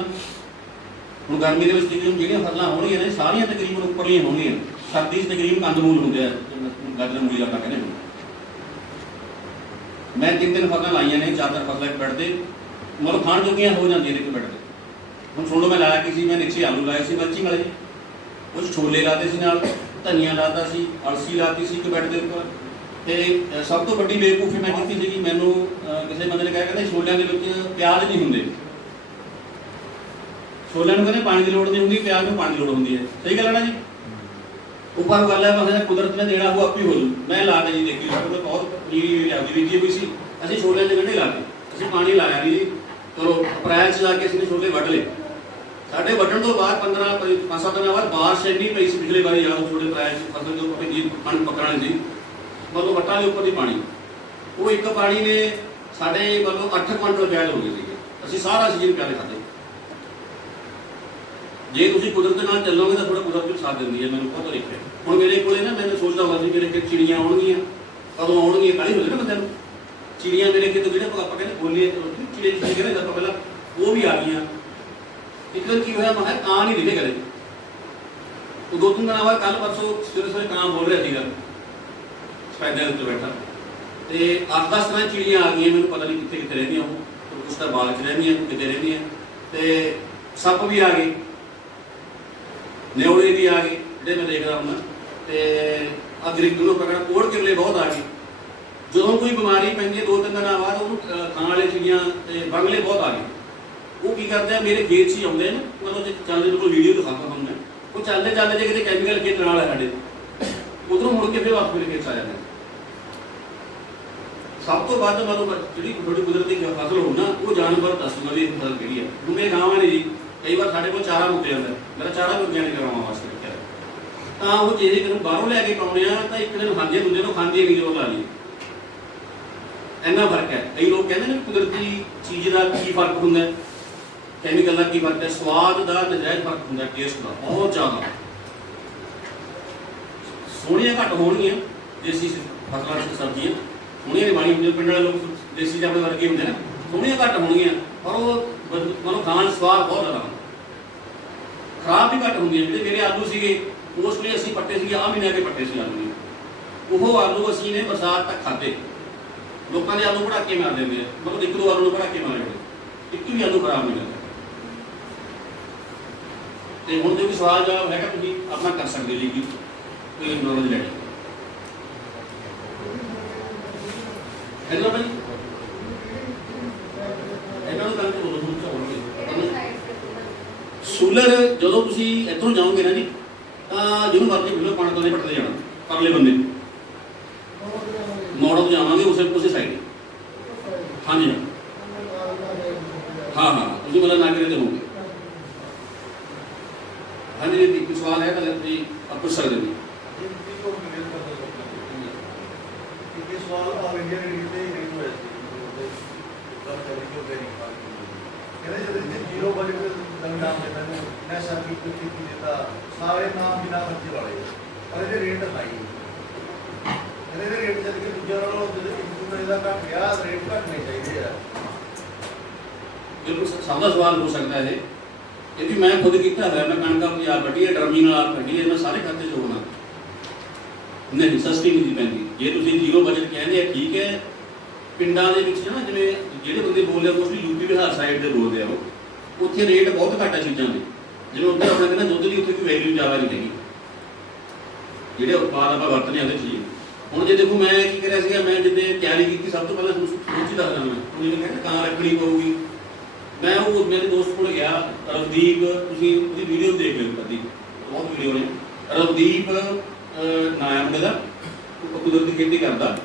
ਹੁਣ ਗਰਮੀ ਦੇ ਵਿੱਚ ਤਕਰੀਬਨ ਜਿਹੜੀਆਂ ਫਸਲਾਂ ਹੋਣਗੀਆਂ ਨੇ, ਸਾਰੀਆਂ ਤਕਰੀਬਨ ਉੱਪਰਲੀਆਂ ਹੋਣਗੀਆਂ। ਸਰਦੀ 'ਚ ਤਕਰੀਬਨ ਕੰਦਮੂਲ ਹੁੰਦੇ ਆ ਗਾਜਰ ਮੂਲੀ ਆਪਾਂ ਕਹਿੰਦੇ ਹਾਂ ਮੈਂ ਤਿੰਨ ਤਿੰਨ ਫਸਲਾਂ ਲਾਈਆਂ ਨੇ, ਚਾਰ ਚਾਰ ਫਸਲਾਂ ਇੱਕ ਬੈੱਡ ਮਤਲਬ ਖਾਣ ਜੋਗੀਆਂ ਹੋ ਜਾਂਦੀਆਂ ਨੇ ਇੱਕ ਬੈੱਡ ਹੁਣ ਸੁਣ ਲਓ, ਮੈਂ ਲਾਇਆ ਕੀ ਸੀ, ਮੈਂ ਨੀਚੇ ਆਲੂ ਲਾਏ ਸੀ ਮਿਰਚੀ ਵਾਲੇ। ਜੀ ਕੁਝ ਛੋਲੇ ਲਾਤੇ ਸੀ ਨਾਲ, ਧਨੀਆ ਲਾਤਾ ਸੀ, ਅਲਸੀ ਲਾਤੀ ਸੀ ਇੱਕ ਬੈੱਡ ਦੇ ਉੱਪਰ। ਤੇ ਸਭ ਤੋਂ ਵੱਡੀ ਬੇਵਕੂਫੀ ਮੈਂ ਕੀਤੀ ਸੀ ਕਿ ਮੈਨੂੰ ਕਿਸੇ ਬੰਦੇ ਨੇ ਕਿਹਾ ਕਹਿੰਦੇ ਛੋਲਿਆਂ ਦੇ ਵਿੱਚ ਪਿਆਜ਼ ਨਹੀਂ ਹੁੰਦੇ। ਛੋਲਿਆਂ ਨੂੰ ਕਹਿੰਦੇ ਪਾਣੀ ਦੀ ਲੋੜ ਨਹੀਂ ਹੁੰਦੀ, ਪਿਆਜ਼ ਨੂੰ ਪਾਣੀ ਦੀ ਲੋੜ ਹੁੰਦੀ ਹੈ। ਸਹੀ ਗੱਲ ਹੈ ਨਾ ਜੀ? ਉੱਪਰ ਗੱਲ ਹੈ ਬਸ ਕੁਦਰਤ ਨੇ ਦੇਣਾ, ਉਹ ਆਪੇ ਹੋ ਜੂ। ਮੈਂ ਲਾ ਕੇ ਦੇਖੀ ਸਾਡੇ ਬਹੁਤ ਪਨੀਰੀ ਆਪਦੀ ਬੀਜੀ ਹੋਈ ਸੀ। ਅਸੀਂ ਛੋਲਿਆਂ ਦੇ ਗੰਢੇ ਲਾ ਕੇ, ਅਸੀਂ ਪਾਣੀ ਲਾਇਆ ਨਹੀਂ ਜੀ। ਚਲੋ, ਅਪ੍ਰੈਲ 'ਚ ਲਾ ਕੇ ਅਸੀਂ ਛੋਲੇ ਵੱਢ ਲਏ। ਸਾਡੇ ਵੱਢਣ ਤੋਂ ਬਾਅਦ 15 ਪੰਜ ਸੱਤ ਦਿਨਾਂ ਬਾਅਦ ਬਾਰਿਸ਼ ਇੰਨੀ ਪਈ ਸੀ, ਪਿਛਲੇ ਵਾਰੀ ਯਾਦ ਛੋਲੇ ਅਪ੍ਰੈਲ 'ਚ ਫਸਲ ਜੋ ਆਪਣੀ ਜੀ ਕਣਕ ਪੱਕਣ ਸੀ। ਮਤਲਬ ਵੱਟਾਂ ਦੇ ਉੱਪਰ ਦੀ ਪਾਣੀ। ਉਹ ਇੱਕ ਪਾਣੀ ਨੇ ਸਾਡੇ ਮਤਲਬ 8 ਕੁਇੰਟਲ ਪਿਆਜ਼ ਹੋ ਗਏ ਸੀਗੇ। ਅਸੀਂ ਸਾਰਾ ਸੀਜ਼ਨ ਪਿਆਜ਼ ਖਾਦੇ ਜੇ ਤੁਸੀਂ ਕੁਦਰਤ ਦੇ ਨਾਲ ਚੱਲੋਗੇ ਤਾਂ ਥੋੜਾ ਕੁਦਰਤ ਵੀ ਸਾਥ ਦਿੰਦੀ ਹੈ, ਮੈਨੂੰ ਪਤਾ ਦੇਖਿਆ। ਹੁਣ ਮੇਰੇ ਕੋਲੇ ਨਾ ਮੈਨੂੰ ਸੋਚਦਾ ਹੁੰਦਾ ਸੀ ਮੇਰੇ ਕਿ ਚਿੜੀਆਂ ਆਉਣਗੀਆਂ। ਕਦੋਂ ਆਉਣਗੀਆਂ? ਕਾਹਲੀ ਹੋ ਬੰਦੇ ਨੂੰ। ਚਿੜੀਆਂ ਮੇਰੇ ਕਿਤੇ ਜਿਹੜੇ ਆਪਾਂ ਕਹਿੰਦੇ ਬੋਲੀਏ ਚਿੜੇ ਚਿੜੇ ਕਹਿੰਦੇ ਆਪਾਂ ਪਹਿਲਾਂ ਉਹ ਵੀ ਆ ਗਈਆਂ। ਇੱਕ ਦਿਨ ਕੀ ਹੋਇਆ, ਮੈਂ ਕਿਹਾ ਕਾਂ ਨਹੀਂ ਦਿਖੇ ਕਦੇ। ਉਹ ਦੋ ਤਿੰਨ ਦਿਨਾਂ ਬਾਅਦ ਕੱਲ ਪਰਸੋਂ ਸਵੇਰੇ ਸਵੇਰੇ ਕਾਂ ਬੋਲ ਰਿਹਾ ਸੀਗਾ। ਸਪੈਡਰ ਉੱਤੇ ਬੈਠਾ। ਤੇ 8-10 ਤਰ੍ਹਾਂ ਚਿੜੀਆਂ ਆ ਗਈਆਂ, ਮੈਨੂੰ ਪਤਾ ਨਹੀਂ ਕਿੱਥੇ ਕਿੱਥੇ ਰਹਿੰਦੀਆਂ ਉਹ। ਕੁਛ ਤਾਂ ਬਾਗ 'ਚ ਰਹਿੰਦੀਆਂ ਕੁਛ ਕਿਤੇ ਰਹਿੰਦੀਆਂ। ਤੇ ਸੱਪ ਵੀ ਆ ਗਏ। ਨਿਉੜੇ ਵੀ ਆ ਗਏ, ਜਿਹੜੇ ਮੈਂ ਦੇਖਦਾ ਹੁੰਦਾ। ਤੇ ਅਗਰਿਕ ਨੂੰ ਪਕੜਾ ਕੋੜ ਕਿਰਲੇ ਬਹੁਤ ਆ ਗਏ। ਜਦੋਂ ਕੋਈ ਬਿਮਾਰੀ ਪੈਂਦੀ ਹੈ ਦੋ ਤਿੰਨ ਦਿਨਾਂ ਬਾਅਦ ਉਹਨੂੰ ਖਾਣ ਵਾਲੇ ਚਿੜੀਆਂ ਤੇ ਬੰਗਲੇ ਬਹੁਤ ਆ ਗਏ। ਉਹ ਕੀ ਕਰਦੇ ਆ, ਮੇਰੇ ਗੇਟ 'ਚ ਹੀ ਆਉਂਦੇ ਨੇ। ਮਤਲਬ ਜੇ ਚੱਲਦੇ ਕੋਲ ਵੀਡੀਓ ਦਿਖਾਉਂਦਾ ਤੁਹਾਨੂੰ ਮੈਂ ਉਹ ਚੱਲਦੇ ਚੱਲਦੇ ਜੇ ਕਿਤੇ ਕੈਮੀਕਲ ਖੇਤ ਨਾਲ ਹੈ ਸਾਡੇ। ਉਧਰੋਂ ਮੁੜ ਕੇ ਫਿਰ ਵਾਪਸ ਮੇਰੇ ਖੇਤ ਆ ਜਾਂਦੇ ਸਭ ਤੋਂ ਵੱਧ ਮਤਲਬ ਜਿਹੜੀ ਤੁਹਾਡੀ ਕੁਦਰਤੀ ਫਸਲ ਹੋਊ ਨਾ, ਉਹ ਜਾਨਵਰ ਦੱਸੂਗਾ ਵੀ ਇਹ ਫਸਲ ਕਿਹੜੀ ਹੈ ਹੁਣ ਇਹ ਗਾਵਾਂ ਨੇ ਜੀ, ਕਈ ਵਾਰ ਸਾਡੇ ਕੋਲ ਚਾਰਾ ਮੁੱਕ ਜਾਂਦਾ ਮੇਰਾ ਚਾਰਾ ਵੀ organic ਕਰਾਉਣ ਵਾਸਤੇ ਰੱਖਿਆ। ਤਾਂ ਉਹ ਜੇ ਕਿਨੂੰ ਬਾਹਰੋਂ ਲੈ ਕੇ ਪਾਉਣੇ ਆ ਤਾਂ ਇੱਕ ਦਿਨ ਖਾਂਦੇ ਦੂਜੇ ਨੂੰ ਖਾਂਦੇ ਨਹੀਂ ਜੋਰ ਲਾ ਲਈ ਇੰਨਾ ਫ਼ਰਕ ਹੈ। ਕਈ ਲੋਕ ਕਹਿੰਦੇ ਨੇ ਕੁਦਰਤੀ ਚੀਜ਼ ਦਾ ਕੀ ਫ਼ਰਕ ਹੁੰਦਾ ਕੈਮੀਕਲ ਦਾ ਕੀ ਫ਼ਰਕ ਹੈ? ਸਵਾਦ ਦਾ ਨਜਾਇਜ਼ ਫ਼ਰਕ ਹੁੰਦਾ ਟੇਸਟ ਦਾ ਬਹੁਤ ਜ਼ਿਆਦਾ। ਸੋਹਣੀਆਂ ਘੱਟ ਹੋਣਗੀਆਂ, ਦੇਸੀ ਫਸਲਾਂ ਦੀ ਸਬਜ਼ੀਆਂ। ਸੋਹਣੀਆਂ ਨਹੀਂ ਮਾੜੀ ਹੁੰਦੀਆਂ ਪਿੰਡ ਵਾਲੇ ਲੋਕ ਦੇਸੀ ਜਾਂ ਵਰਗੇ ਹੁੰਦੇ ਨੇ। ਸੋਹਣੀਆਂ ਘੱਟ ਹੋਣਗੀਆਂ, ਪਰ ਉਹ ਬਦ- ਮਤਲਬ ਖਾਣ ਸਵਾਦ ਬਹੁਤ ਜ਼ਿਆਦਾ ਖਰਾਬ ਵੀ ਘੱਟ ਹੁੰਦੀਆਂ ਜਿਹੜੇ ਮੇਰੇ ਆਲੂ ਸੀਗੇ ਮੋਸਟਲੀ ਅਸੀਂ ਪੱਟੇ ਸੀਗੇ ਆ ਮਹੀਨੇ ਦੇ ਪੱਟੇ ਸੀ ਆਲੂ ਵੀ। ਉਹ ਆਲੂ ਅਸੀਂ ਨੇ ਬਰਸਾਤ ਤੱਕ ਖਾਦੇ ਲੋਕਾਂ ਦੇ ਆਲੂ ਬੜਾ ਕੇ ਮਾਰ ਦਿੰਦੇ ਆ। ਮਤਲਬ ਇੱਕ ਦੋ ਆਲੂ ਨੂੰ ਬੜਾ ਕੇ ਮਾਰ ਦਿੰਦੇ ਇੱਕ ਵੀ ਆਲੂ ਖਰਾਬ ਨਹੀਂ ਹੁੰਦਾ ਤੇ ਹੁਣ ਜੇ ਵੀ ਸਵਾਲ ਜਵਾਬ ਹੈਗਾ, ਤੁਸੀਂ ਆਪਣਾ ਕਰ ਸਕਦੇ ਜੀ, ਕੀ ਕੋਈ ਨੌਲੇਜ ਲੈਣੀ ਹੈਗਾ ਭਾਈ ਇਹਨਾਂ ਨੂੰ ਕੰਨ ਤੋਂ ਬੋਲੋ ਚਾਹੋਗੇ ਸੂਲਰ, ਜਦੋਂ ਤੁਸੀਂ ਇੱਧਰੋਂ ਜਾਓਗੇ ਨਾ ਜੀ, ਤਾਂ ਜਿਹਨੂੰ ਮਰਜ਼ੀ ਬਿਲੋ, ਪਾਣੀ ਤੋਂ ਨਹੀਂ ਪਟਦੇ ਜਾਣਾ, ਪਰਲੇ ਬੰਦੇ। ਨੂੰ ਮੋੜੋਂ ਜਾਵਾਂਗੇ ਉਸੇ ਉਸੇ ਸਾਈਡ ਹਾਂਜੀ, ਹਾਂ। ਹਾਂ ਤੁਸੀਂ ਮੇਰਾ ਨਾਗਰੇ ਦੇ ਹੋਗੇ ਹਾਂਜੀ ਜੀ ਕੋਈ ਸਵਾਲ ਹੈ ਤਾਂ ਤੁਸੀਂ ਆਪ ਪੁੱਛ ਸਕਦੇ ਹੋ ਸਵਾਲ ਆਲ ਇੰਡੀਆ ਰੇਡੀਓ ਤੇ ਹੀ ਨਹੀਂ ਹੋਇਆ ਸੀ। ਤਾਂ ਟੈਲੀਵਿਜ਼ਨ ਤੇ ਨਹੀਂ ਪਾਈ ਕਹਿੰਦੇ ਜਦੋਂ ਇੱਥੇ ਜ਼ੀਰੋ ਬਜਟ ਦਾ ਨਾਮ ਦੇਣਾ ਨੇ ਮੈਂ ਸਰ ਕੀ ਦਿੱਤਾ ਸਾਰੇ ਨਾਮ ਬਿਨਾ ਖਰਚੇ ਵਾਲੇ ਪਰ ਇਹਦੇ ਰੇਟ ਹਾਈ ਕਹਿੰਦੇ ਇਹਦੇ ਰੇਟ ਜਦ ਕਿ ਦੂਜਿਆਂ ਨਾਲੋਂ ਜਦੋਂ ਇੱਕ ਦੂਜੇ ਦਾ ਘੱਟ ਗਿਆ ਰੇਟ ਘਟਣੇ ਚਾਹੀਦੇ ਆ। ਬਿਲਕੁਲ ਸ- ਸਵਾਲ ਹੋ ਸਕਦਾ ਹੈ ਇਹ ਵੀ ਮੈਂ ਖੁਦ ਕੀਤਾ ਹੋਇਆ, ਮੈਂ ਕਣਕਾਂ ਪੰਜਾਬ ਵੱਡੀ ਹੈ, ਡਰਮੀ ਨਾਲ ਆਪ ਕੱਢੀ ਹੈ, ਮੈਂ ਸਾਰੇ ਖਾਤੇ ਜੋੜਨਾ ਨਹੀਂ, ਸਸਤੀ ਨਹੀਂ ਪੈਂਦੀ ਜੇ ਤੁਸੀਂ ਜ਼ੀਰੋ ਬਜਟ ਕਹਿੰਦੇ ਆ ਠੀਕ ਹੈ। ਪਿੰਡਾਂ ਦੇ ਵਿੱਚ ਨਾ ਜਿਵੇਂ ਜਿਹੜੇ ਬੰਦੇ ਬੋਲਦੇ ਆ ਮੋਸਟਲੀ ਯੂਪੀ ਬਿਹਾਰ ਸਾਈਡ ਦੇ ਬੋਲਦੇ ਆ ਉਹ ਉੱਥੇ ਰੇਟ ਬਹੁਤ ਘੱਟ ਹੈ ਚੀਜ਼ਾਂ ਦੇ। ਜਿਵੇਂ ਉੱਧਰ ਆਪਣੇ ਕਹਿੰਦਾ ਦੁੱਧ ਦੀ ਉੱਥੇ ਕੋਈ ਵੈਲਿਊ ਜ਼ਿਆਦਾ ਨਹੀਂ ਹੈਗੀ। ਜਿਹੜੇ ਉਤਪਾਦ ਆਪਾਂ ਵਰਤਦੇ ਹਾਂ ਉਹਦੇ ਹੁਣ ਜੇ ਦੇਖੋ ਮੈਂ ਕੀ ਕਰਿਆ ਸੀਗਾ ਮੈਂ ਜਿੱਦੇ ਤਿਆਰੀ ਕੀਤੀ ਸਭ ਤੋਂ ਪਹਿਲਾਂ ਤੁਹਾਨੂੰ ਸੋਚੀ ਦੱਸਦਾ ਮੈਂ। ਹੁਣ ਜਿਵੇਂ ਕਹਿੰਦਾ ਕਾਂ ਰੱਖਣੀ ਪਊਗੀ। ਮੈਂ ਉਹ ਮੇਰੇ ਦੋਸਤ ਕੋਲ ਗਿਆ ਰਵਦੀਪ ਤੁਸੀਂ ਉਹਦੀ ਵੀਡੀਓ ਦੇਖ ਲਿਓ ਕਦੀ ਬਹੁਤ ਵੀਡੀਓ ਨੇ। ਰਵਦੀਪ ਅਹ, ਨਾਂ ਮੁੰਡੇ ਦਾ ਉਹ ਕੁਦਰਤੀ ਖੇਤੀ ਕਰਦਾ।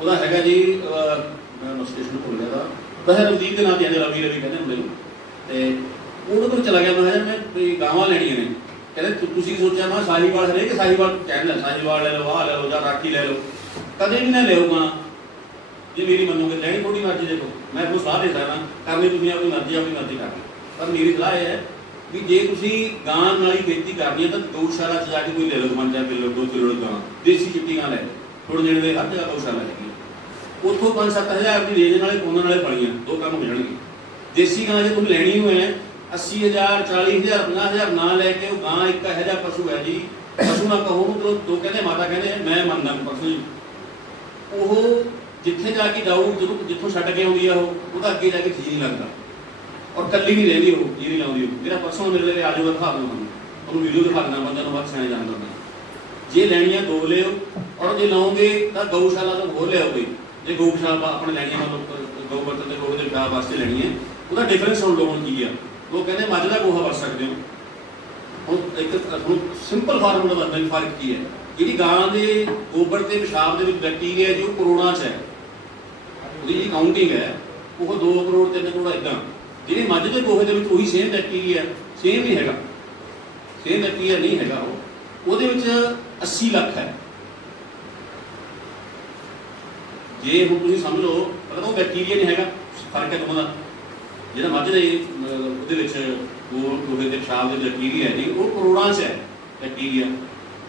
ਉਹਦਾ ਹੈਗਾ ਜੀ ਅਹ, ਮੈਂ ਸਟੇਸ਼ਨ ਭੁੱਲ ਗਿਆ ਦਾ ਵੈਸੇ ਰਵਦੀਪ ਦੇ ਨਾਂ ਤੇ ਆਂਦੇ ਰਵੀ ਰਵੀ ਕਹਿੰਦੇ ਮੁੰਡੇ ਨੂੰ। ਤੇ ਉਹਦੇ ਕੋਲ ਚਲਾ ਗਿਆ ਮੈਂ ਕਿਹਾ ਮੈਂ ਵੀ ਗਾਵਾਂ ਲੈਣੀਆਂ ਨੇ। ਕਹਿੰਦੇ ਤੁਸੀਂ ਸੋਚਿਆ ਮੈਂ ਸਾਹੀਵਾਲ ਹਰੇਕ ਸਾਹੀਵਾਲ ਕਹਿਣ ਲੈ ਸਾਹੀਵਾਲ ਲੈ ਲਓ ਆਹ ਲੈ ਲਓ ਜਾਂ ਰਾਖੀ ਲੈ ਲਓ। ਕਦੇ ਵੀ ਨਾ ਲਿਓ ਗਾਂ ਜੇ ਮੇਰੀ ਮੰਨੋਗੇ ਲੈਣੀ ਥੋੜੀ ਮਰਜ਼ੀ ਦੇਖੋ। ਮੈਂ ਤੁਹਾਨੂੰ ਸਲਾਹ ਦੇ ਸਕਦਾ ਕਰਨੀ ਤੁਸੀਂ ਆਪਣੀ ਮਰਜ਼ੀ ਆਪਣੀ ਮਰਜ਼ੀ ਕਰਨੀ ਪਰ ਮੇਰੀ ਸਲਾਹ ਇਹ ਹੈ ਵੀ ਜੇ ਤੁਸੀਂ ਗਾਂ ਨਾਲ ਹੀ ਖੇਤੀ ਕਰਨੀ ਹੈ ਤਾਂ ਗਊਸ਼ਾਲਾ 'ਚ ਜਾ ਕੇ ਕੋਈ ਲੈ ਲਓ ਪੰਜਾ ਕਿਲੋ ਦੋ ਕਿਲੋ ਗਾਂ। ਦੇਸੀ ਚਿੱਟੀ ਗਾਂ ਲੈ ਲਓ। ਥੋੜੇ ਜਿਹੜੇ ਦੇ ਹਰ ਗਊਸ਼ਾਲਾ ਹੈਗੀ ਉੱਥੋਂ 5-7000 ਦੀ ਰੇਂਜ ਨਾਲੇ ਉਹਨਾਂ ਨਾਲੇ ਪਲੀਆਂ ਦੋ ਕੰਮ ਹੋ ਜਾਣਗੇ। ਦੇਸੀ ਗਾਂ ਜੇ ਤੁਸੀਂ ਲੈਣੀ ਹੋਏ 80000 40000 50000 ਨਾ ਲੈ ਕੇ ਉਹ ਗਾਂ ਇੱਕ ਇਹੋ ਜਿਹਾ ਪਸ਼ੂ ਹੈ ਜੀ। ਪਸ਼ੂ ਨਾ ਕਹੋ ਨੂੰ ਦੋ ਕਹਿੰਦੇ ਮਾਤਾ ਕਹਿੰਦੇ, ਮੈਂ ਮੰਨਦਾ ਪਸ਼ੂ ਜੀ। ਉਹ ਜਿੱਥੇ ਜਾ ਕੇ ਜਾਊ, ਜਦੋਂ ਜਿੱਥੋਂ ਛੱਡ ਕੇ ਆਉਂਦੀ ਆ ਉਹ, ਉਹਦਾ ਅੱਗੇ ਜਾ ਕੇ ਠੀਕ ਨਹੀਂ ਲੱਗਦਾ। ਔਰ ਕੱਲੀ ਨਹੀਂ ਰਹਿੰਦੀ ਉਹ, ਜੀ ਨਹੀਂ ਲਾਉਂਦੀ ਉਹ। ਮੇਰਾ ਪਰਸੋਂ ਮੇਰੇ ਲਈ ਆਜੋ, ਦਿਖਾ ਦੂੰ ਤੁਹਾਨੂੰ ਉਹਨੂੰ ਵੀਡੀਓ ਦਿਖਾ ਦਿੰਦਾ ਬੰਦਾ ਨੂੰ ਵੱਧ ਸਿਆਣੇ ਜਾਂਦਾ ਜੇ ਲੈਣੀ ਹੈ ਦੋ ਲਿਓ, ਔਰ ਜੇ ਲਾਓਗੇ ਤਾਂ ਗਊਸ਼ਾਲਾ ਤੋਂ ਹੋਰ ਲਿਆਓਗੇ। ਜੇ ਗਊਸ਼ਾਲਾ ਆਪਣੇ ਲੈਣੀ ਹੈ ਮਤਲਬ ਗਊ ਵਰਤਨ ਦੇ ਗਊ ਦੇ ਵਿਆਹ ਵਾਸਤੇ ਲੈਣੀ ਹੈ ਉਹਦਾ ਡਿਫਰੈਂਸ ਹੁਣ ਕੀ ਆ? ਉਹ ਕਹਿੰਦੇ ਮੱਝ ਦਾ ਗੋਹਾ ਵਰਤ ਸਕਦੇ ਹੋ। ਹੁਣ ਇੱਕ, ਹੁਣ ਸਿੰਪਲ ਫਾਰਮੂਲਾ ਦੱਸਦਾ ਵੀ ਫ਼ਰਕ ਕੀ ਹੈ। ਜਿਹੜੀ ਗਾਂ ਦੇ ਗੋਬਰ ਤੇ ਪਿਸ਼ਾਬ ਦੇ ਵਿੱਚ ਬੈਕਟੀਰੀਆ ਜੋ ਕਰੋੜਾਂ ਚ ਹੈ, ਉਹਦੀ ਜਿਹੜੀ ਕਾਊਂਟਿੰਗ ਹੈ, ਉਹ 2 ਕਰੋੜ 3 ਕਰੋੜ ਇਦਾਂ ਜਿਹੜੀ ਮੱਝ ਦੇ ਗੋਹੇ ਦੇ ਵਿੱਚ ਉਹੀ ਸੇਮ ਬੈਕਟੀਰੀਆ ਸੇਮ ਨਹੀਂ ਹੈਗਾ। ਸੇਮ ਬੈਕਟੀਰੀਆ ਨਹੀਂ ਹੈਗਾ ਉਹ। ਉਹਦੇ ਵਿੱਚ 80 ਲੱਖ ਹੈ। ਜੇ ਹੁਣ ਤੁਸੀਂ ਸਮਝ ਲਓ ਅਗਰ ਉਹ ਬੈਕਟੀਰੀਆ ਨਹੀਂ ਹੈਗਾ ਫ਼ਰਕ ਹੈ ਦੋਵਾਂ ਦਾ। ਜਿਹੜਾ ਮੱਝ ਦੇ ਅਹ, ਉਹਦੇ ਵਿੱਚ ਉਹ ਗੋਹੇ ਦੇ ਪਿਸ਼ਾਬ ਦੇ ਬੈਕਟੀਰੀਆ ਹੈ ਜੀ ਉਹ ਕਰੋੜਾਂ 'ਚ ਹੈ ਬੈਕਟੀਰੀਆ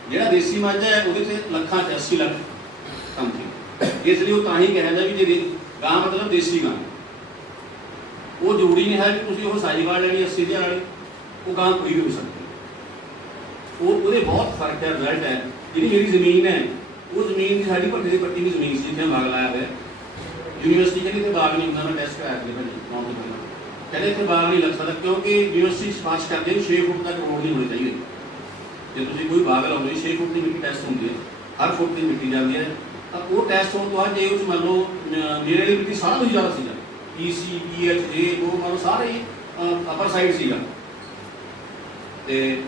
ਜਿਹੜਾ ਦੇਸੀ ਮੱਝ ਹੈ ਉਹਦੇ 'ਚ ਲੱਖਾਂ 'ਚ 80 ਲੱਖ ਸਮਥਿੰਗ ਇਸ ਲਈ ਉਹ ਤਾਂ ਹੀ ਕਹਿੰਦਾ ਵੀ ਜੇ ਗਾਂ ਮਤਲਬ ਦੇਸੀ ਗਾਂ। ਉਹ ਜ਼ਰੂਰੀ ਨਹੀਂ ਹੈ ਕਿ ਤੁਸੀਂ ਉਹ ਸਾਈਵਾਲ ਲੈਣੀ 80 ਹਜ਼ਾਰ ਵਾਲੀ। ਉਹ ਗਾਂ ਕੋਈ ਵੀ ਹੋ ਸਕਦੀ ਉਹ ਉਹਦੇ ਬਹੁਤ ਫ਼ਰਕ ਹੈ ਰਿਜ਼ਲਟ ਹੈ। ਜਿਹੜੀ ਮੇਰੀ ਜ਼ਮੀਨ ਹੈ, ਉਹ ਜ਼ਮੀਨ ਦੀ ਸਾਡੀ ਭੱਠੇ ਦੀ ਪੱਟੀ ਦੀ ਜ਼ਮੀਨ ਸੀ, ਜਿੱਥੇ ਬਾਗ ਲਾਇਆ ਹੋਇਆ ਯੂਨੀਵਰਸਿਟੀ ਕਹਿੰਦੀ ਤੇ ਬਾਗ ਨਹੀਂ ਹੁੰਦਾ, ਮੈਂ ਟੈਸਟ ਕਰਾਇਆ ਸੀ ਭਾਜੀ, ਨੌਂ ਤੋਂ ਪਹਿਲਾਂ। ਕਹਿੰਦੇ ਇੱਥੇ ਬਾਗ ਨਹੀਂ ਲੱਗ ਸਕਦਾ, ਕਿਉਂਕਿ ਯੂਨੀਵਰਸਿਟੀ ਸਿਫਾਰਿਸ਼ ਕਰਦੇ ਨੇ 6 ਫੁੱਟ ਤੱਕ ਰੋਡ ਨਹੀਂ ਹੋਣੀ ਚਾਹੀਦੀ। ਜੇ ਤੁਸੀਂ ਕੋਈ ਬਾਗ ਲਾਉਂਦੇ 6 ਫੁੱਟ ਦੀ ਮਿੱਟੀ ਟੈਸਟ ਹੁੰਦੀ ਹੈ, ਹਰ ਫੁੱਟ ਦੀ ਮਿੱਟੀ ਜਾਂਦੀ ਹੈ। ਤਾਂ ਉਹ ਟੈਸਟ ਹੋਣ ਤੋਂ ਬਾਅਦ ਜੇ ਉਸ ਮੰਨ ਲਓ, ਅਹ ਮੇਰੇ ਲਈ ਮਿੱਟੀ ਸਾਰਾ ਤੋਂ ਜ਼ਿਆਦਾ ਸੀਗਾ। ਪੀਸੀ ਪੀਐਚ ਜੇ ਉਹ ਮੰਨ ਲਓ ਸਾਰੇ ਅਪਰ ਸਾਈਡ ਸੀਗਾ। ਤੇ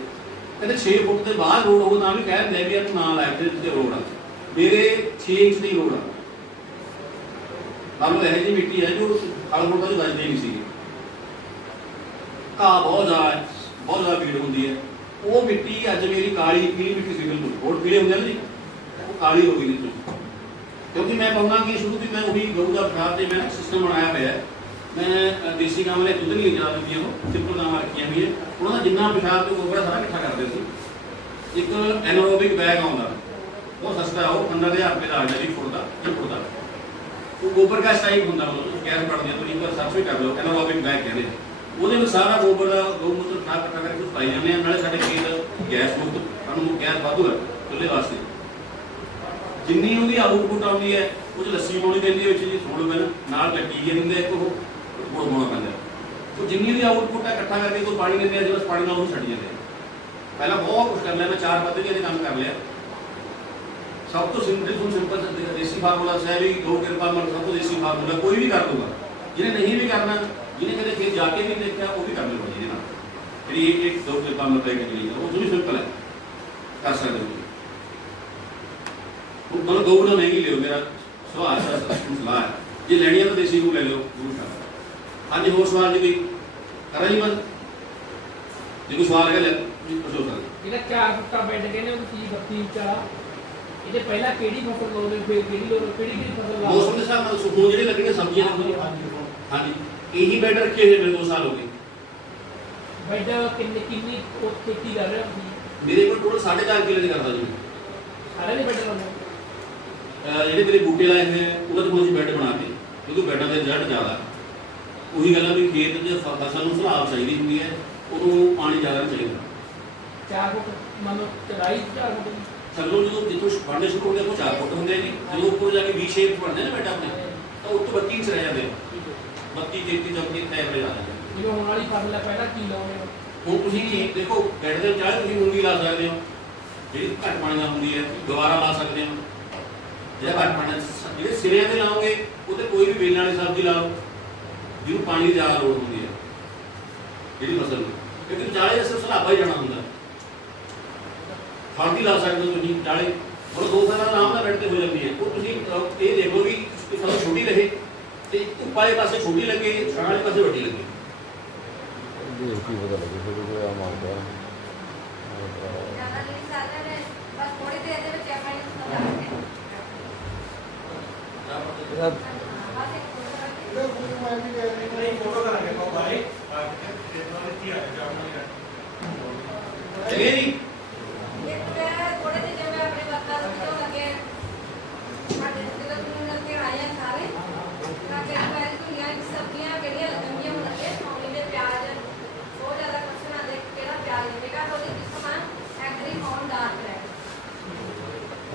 ਕਹਿੰਦੇ 6 ਫੁੱਟ ਦੇ ਬਾਹਰ ਰੋਡ ਹੋਊ ਤਾਂ ਵੀ ਕਹਿ ਦਿੰਦੇ ਵੀ ਨਾ ਲਾਇਆ ਤੇ ਤੇ ਰੋਡ ਆ। ਮੇਰੇ 6 ਇੰਚ ਦੀ ਰੋਡ ਆ। ਮੰਨ ਇਹ ਜਿਹੀ ਮਿੱਟੀ ਹੈ ਜੋ ਹਲ ਫੁੱਟਾਂ ਦੀ ਵੱਜਦੀ ਨਹੀਂ ਸੀਗੀ ਘਾਹ ਬਹੁਤ ਜ਼ਿਆਦਾ ਹੈ, ਬਹੁਤ ਜ਼ਿਆਦਾ ਭੀੜ ਹੁੰਦੀ ਹੈ। ਉਹ ਮਿੱਟੀ ਅੱਜ ਮੇਰੀ ਕਾਲੀ ਪੀਲੀ ਮਿੱਟੀ ਸੀ ਬਿਲਕੁਲ। ਹੋਰ ਪੀਲੇ ਹੁੰਦੇ ਨੇ ਜੀ। ਉਹ ਕਾਲੀ ਹੋ ਗਈ ਜੀ। ਕਿਉਂਕਿ ਮੈਂ ਪਾਉਣਾ ਕਿ ਸ਼ੁਰੂ ਤੋਂ ਮੈਂ ਉਹੀ ਗਊ ਦਾ ਫਰਾਰ ਤੇ ਮੈਂ ਸਿਸਟਮ ਬਣਾਇਆ ਹੋਇਆ ਹੈ। ਮੈਂ ਦੇਸੀ ਗਾਂ ਵਾਲੇ ਦੁੱਧ ਨਹੀਂ ਜਾ ਦਿੰਦੀਆਂ ਉਹ ਸਿੰਪਲ ਗਾਂ ਰੱਖੀਆਂ ਹੋਈਆਂ। ਉਹਨਾਂ ਦਾ ਜਿੰਨਾ ਪਿਸ਼ਾਬ ਤੇ ਗੋਬਰ ਸਾਰਾ ਇਕੱਠਾ ਕਰਦੇ ਸੀ। ਇੱਕ ਐਨੋਰੋਬਿਕ ਬੈਗ ਆਉਂਦਾ। ਉਹ ਸਸਤਾ, ਉਹ 15000 ਰੁਪਏ ਦਾ ਆ ਜਾਂਦਾ ਜੀ, ਫੁੱਟ ਦਾ, ਇੱਕ ਫੁੱਟ ਦਾ। ਉਹ ਗੋਬਰ ਦਾ ਟਾਈਪ ਹੁੰਦਾ ਮਤਲਬ ਗੈਸ ਪੜਦੀ ਹੈ, ਤੁਸੀਂ ਇੱਕ ਵਾਰ ਸਰਚ ਕਰ ਲਓ ਐਨੋਰੋਬਿਕ ਬੈਗ ਕਹਿੰਦੇ ਉਹਦੇ ਵਿੱਚ ਸਾਰਾ ਗੋਬਰ ਦਾ ਗਊਮੂਤਰ ਖਾ ਇਕੱਠਾ ਕਰਕੇ ਉਸ ਪਾਈ ਜਾਂਦੇ ਆ, ਨਾਲੇ ਸਾਡੇ ਖੇਤ ਗੈਸ ਮੁਕਤ ਸਾਨੂੰ ਗੈਸ ਵਾਧੂ ਹੈ, ਚੁੱਲ੍ਹੇ ਵਾਸਤੇ। ਜਿੰਨੀ ਉਹਦੀ ਆਊਟਪੁੱਟ ਆਉਂਦੀ ਹੈ, ਉਹ 'ਚ ਲੱਸੀ ਪਾਉਣੀ ਪੈਂਦੀ ਵਿੱਚ ਜੀ ਥੋੜਾ ਮੈਨ ਨਾਲ ਲੱਗੀ ਦਿੰਦੇ ਇੱਕ ਉਹ। ਗੁੜ ਪਾਉਣਾ ਪੈਂਦਾ। ਉਹ ਜਿੰਨੀ ਉਹਦੀ ਆਊਟਪੁੱਟ ਹੈ ਇਕੱਠਾ ਕਰਕੇ ਕੋਈ ਪਾਣੀ ਦਿੰਦੇ ਆ ਜਦੋਂ ਪਾਣੀ ਨਾਲ ਉਹ ਛੱਡ ਜਾਂਦੇ ਪਹਿਲਾਂ ਬਹੁਤ ਕੁਝ ਕਰ ਲਿਆ ਮੈਂ ਚਾਰ ਪੱਤੇ ਦੇ ਕੰਮ ਕਰ ਲਿਆ। ਸਭ ਤੋਂ ਸਿੰਪਲ ਤੋਂ ਸਿੰਪਲ ਦੇਸੀ ਫਾਰਮੂਲਾ ਹੈ ਵੀ ਦੋ ਕਿਰਪਾ ਮਨ, ਸਭ ਤੋਂ ਦੇਸੀ ਫਾਰਮੂਲਾ, ਕੋਈ ਵੀ ਕਰ ਦੂਗਾ। ਜਿਹਨੇ ਨਹੀਂ ਵੀ ਕਰਨਾ, ਜਿਹਨੇ ਕਦੇ ਖੇਤ ਜਾ ਕੇ ਵੀ ਦੇਖਿਆ, ਉਹ ਵੀ ਕਰ ਲੇਗਾ ਜਿਹਦੇ ਨਾਲ। ਜਿਹੜੀ ਇਹ ਇੱਕ ਦੋ ਕਿਰਪਾ ਮਨ ਤੈਅ ਕੀਤੀ ਉਹ ਵੀ ਸਿੰਪਲ ਹੈ। ਕਰ ਸਕਦੇ ਹੋ ਉਹ ਮਨ ਗਊ ਨਾ ਮਹਿੰਗੀ ਲਿਓ, ਮੇਰਾ ਸਵਾਲ ਹੈ ਸਲਾਹ ਹੈ। ਜੇ ਲੈਣੀ ਹੈ ਤਾਂ ਦੇਸੀ ਨੂੰ ਲੈ ਲਿਓ ਗੁਰੂ ਸਾਹਿਬ ਹਾਂਜੀ ਹੋਰ ਸਵਾਲ ਜੀ ਕੋਈ? ਕਰਾਂ ਜੀ ਬਸ ਜੇ ਕੋਈ ਸਵਾਲ ਹੈ ਲੈ ਜੀ ਪੁੱਛੋ ਸਰ ਜਿਹੜਾ ਚਾਰ ਫੁੱਟਾ ਬੈੱਡ ਕਹਿੰਦੇ ਉਹ ਕੀ 32 ਇੰਚ ਆ ਇਹਦੇ ਪਹਿਲਾਂ ਕਿਹੜੀ ਫਸਲ ਲਾਉਂਦੇ ਫਿਰ ਕਿਹੜੀ ਲਾਉਂਦੇ ਕਿਹੜੀ ਕਿਹੜੀ ਫਸਲ ਲਾਉਂਦੇ? ਮੌਸਮ ਦੇ ਹਿਸਾਬ ਨਾਲ ਸੁਖੋਂ ਜਿਹੜੇ ਲੱਗਣੀਆਂ ਸਬਜ਼ੀਆਂ ਲੱਗਣੀਆਂ ਹਾਂਜੀ ਹਾਂਜੀ। ਇਹੀ ਬੈਡ ਰੱਖੇ ਹੋਏ ਮੇਰੇ 2 ਸਾਲ ਹੋ ਗਏ। ਬੈੱਡ ਕਿੰਨੀ ਕਿੰਨੀ ਉਹ ਖੇਤੀ ਕਰ ਰਹੇ ਹੋ ਤੁਸੀਂ? ਮੇਰੇ ਕੋਲ ਟੋਟਲ 4.5 ਕਿੱਲੇ ਦੀ ਕਰਦਾ ਜੀ ਸਾਰੇ ਦੇ ਬੈੱਡ ਲਾਉਂਦੇ ਅਹ ਜਿਹੜੇ ਮੇਰੇ ਬੂਟੇ ਲਾਏ ਹੋਏ ਆ ਉਹਨਾਂ ਦੇ ਕੋਲ ਅਸੀਂ ਬੈੱਡ ਬਣਾ ਕੇ ਕਿਉਂਕਿ ਬੈੱਡਾਂ ਦੇ ਰਿਜ਼ਲਟ ਜ਼ਿਆਦਾ ਉਹੀ ਗੱਲ ਆ ਵੀ ਖੇਤ 'ਚ ਫ- ਫਸਲ ਨੂੰ ਸਲਾਬ ਚਾਹੀਦੀ ਹੁੰਦੀ ਹੈ ਉਹਨੂੰ ਪਾਣੀ ਜ਼ਿਆਦਾ ਨਹੀਂ ਚਾਹੀਦਾ। ਚਾਰ ਫੁੱਟ ਮੰਨ ਲਓ ਚੜਾਈ ਚਾਰ ਫੁੱਟ ਦੀ। ਥੱਲੋਂ ਜਦੋਂ ਜਿੱਥੋਂ ਬਣਨੇ ਸ਼ੁਰੂ ਹੁੰਦੇ ਆ ਉਹ 4 ਫੁੱਟ ਹੁੰਦੇ ਜੀ। ਜਦੋਂ ਉੱਪਰ ਜਾ ਕੇ ਵੀ ਸ਼ੇਪ ਬਣਦੇ ਨੇ ਬੈੱਡ ਆਪਣੇ ਤਾਂ ਉੱਤੋਂ 32 ਇੰਚ ਰਹਿ ਜਾਂਦੇ ਆ। ਠੀਕ ਹੈ। 32 33 34 ਐਵਰੇਜ ਆ ਜਾਂਦੇ ਆ। ਜਿਵੇਂ ਹੁਣ ਵਾਲੀ ਫਸਲ ਹੈ ਪਹਿਲਾਂ ਕੀ ਲਾਉਂਦੇ ਹੋ? ਹੁਣ ਤੁਸੀਂ ਦੇਖੋ ਬੈੱਡ ਦੇ ਚਾਹੇ ਤੁਸੀਂ ਮੂੰਗੀ ਲਾ ਸਕਦੇ ਹੋ। ਜਿਹੜੀ ਘੱਟ ਪਾਣੀ ਨਾਲ ਹੁੰਦੀ ਹੈ ਦੁਬਾਰਾ ਲਾ ਸਕਦੇ ਹੋ। ਜਿਹੜਾ ਘੱਟ ਪਾਣੀ ਨਾਲ ਸ- ਜਿਹੜੇ ਸਿਰਿਆਂ ਤੇ ਲਾਓਗੇ ਉਹ ਤੇ ਕੋਈ ਵੀ ਵੇਲਣ ਵਾਲੀ ਸਬਜ਼ੀ ਲਾ ਲਓ। ਜਿਹਨੂੰ ਪਾਣੀ ਦੀ ਜ਼ਿਆਦਾ ਲੋੜ ਹੁੰਦੀ ਹੈ ਜਿਹੜੀ ਫਸਲ ਨੂੰ। ਕਿਉਂਕਿ ਚਾਲੇ ਅਸਰ ਸਲਾਬਾ ਹੀ ਜਾਣਾ ਹੁੰਦਾ। ਫਾਂਦੀ ਲਾ ਸਕਦੇ ਹੋ ਤੁਸੀਂ ਚਾਲੇ। ਹੁਣ ਦੋ ਸਾਲਾਂ ਆਰਾਮ ਨਾਲ ਤੇ ਹੋ ਜਾਂਦੀ ਹੈ। ਉਹ ਤੁਸੀਂ ਇਹ ਦੇਖੋ ਵੀ ਕਿ ਫਸਲ ਛੋਟੀ ਰਹੇ ਤੇ ਧੁੱਪ ਵਾਲੇ ਪਾਸੇ ਛੋਟੀ ਲੱਗੇ ਛਾਂ ਵਾਲੇ ਪਾਸੇ ਵੱਡੀ ਲੱਗੇ। ਦੇਖ ਕੀ ਪਤਾ ਲੱਗੇ ਫਿਰ ਕੋਈ ਆ ਮੰਗਦਾ ਜ਼ਿਆਦਾ ਨਹੀਂ ਚੱਲਦਾ ਨੇ ਬਸ ਥੋੜੀ ਦੇਰ ਦੇ ਵਿੱਚ ਆਪਾਂ ਨੂੰ ਸਮਝਾ ਦਿੰਦੇ ਇਹਦਾ ਬਸ ਇੱਕ ਫੋਟੋ ਰੱਖ ਕੇ ਨਹੀਂ ਫੋਟੋ ਕਰਾਂਗੇ ਕੋ ਬਾਰੇ ਆ ਕੇ ਖੇਤ ਵਾਲੇ ਕੀ ਆ ਜਾਣਾ ਚਲੇ ਜੀ ਇੱਕ ਤੇ ਥੋੜੇ ਜਿਹੇ ਜਿਵੇਂ ਆਪਣੇ ਬੱਤਾ ਸਮਝੋ ਲੱਗੇ ਸਾਡੇ ਜਦੋਂ ਤੁਸੀਂ ਲੱਗੇ ਆਏ ਆ ਸਾਰੇ ਤਾਂ ਕਿ ਪਹਿਲੇ ਦੁਨੀਆ ਦੀ ਸਬਜ਼ੀਆਂ ਕਿਹੜੀਆਂ ਲੱਗਣਗੀਆਂ ਹੁਣ ਲੱਗੇ ਸੌਣੀ ਦੇ ਪਿਆਜ਼ ਬਹੁਤ ਜ਼ਿਆਦਾ ਕੁਐਸਚਨ ਆਉਂਦੇ ਕਿ ਕਿਹੜਾ ਪਿਆਜ਼ ਲੱਗੇਗਾ ਤਾਂ ਉਹਦੀ ਕਿਸਮਾਂ ਐਗਰੀ ਫੌਨ ਡਾਰਕ ਹੈ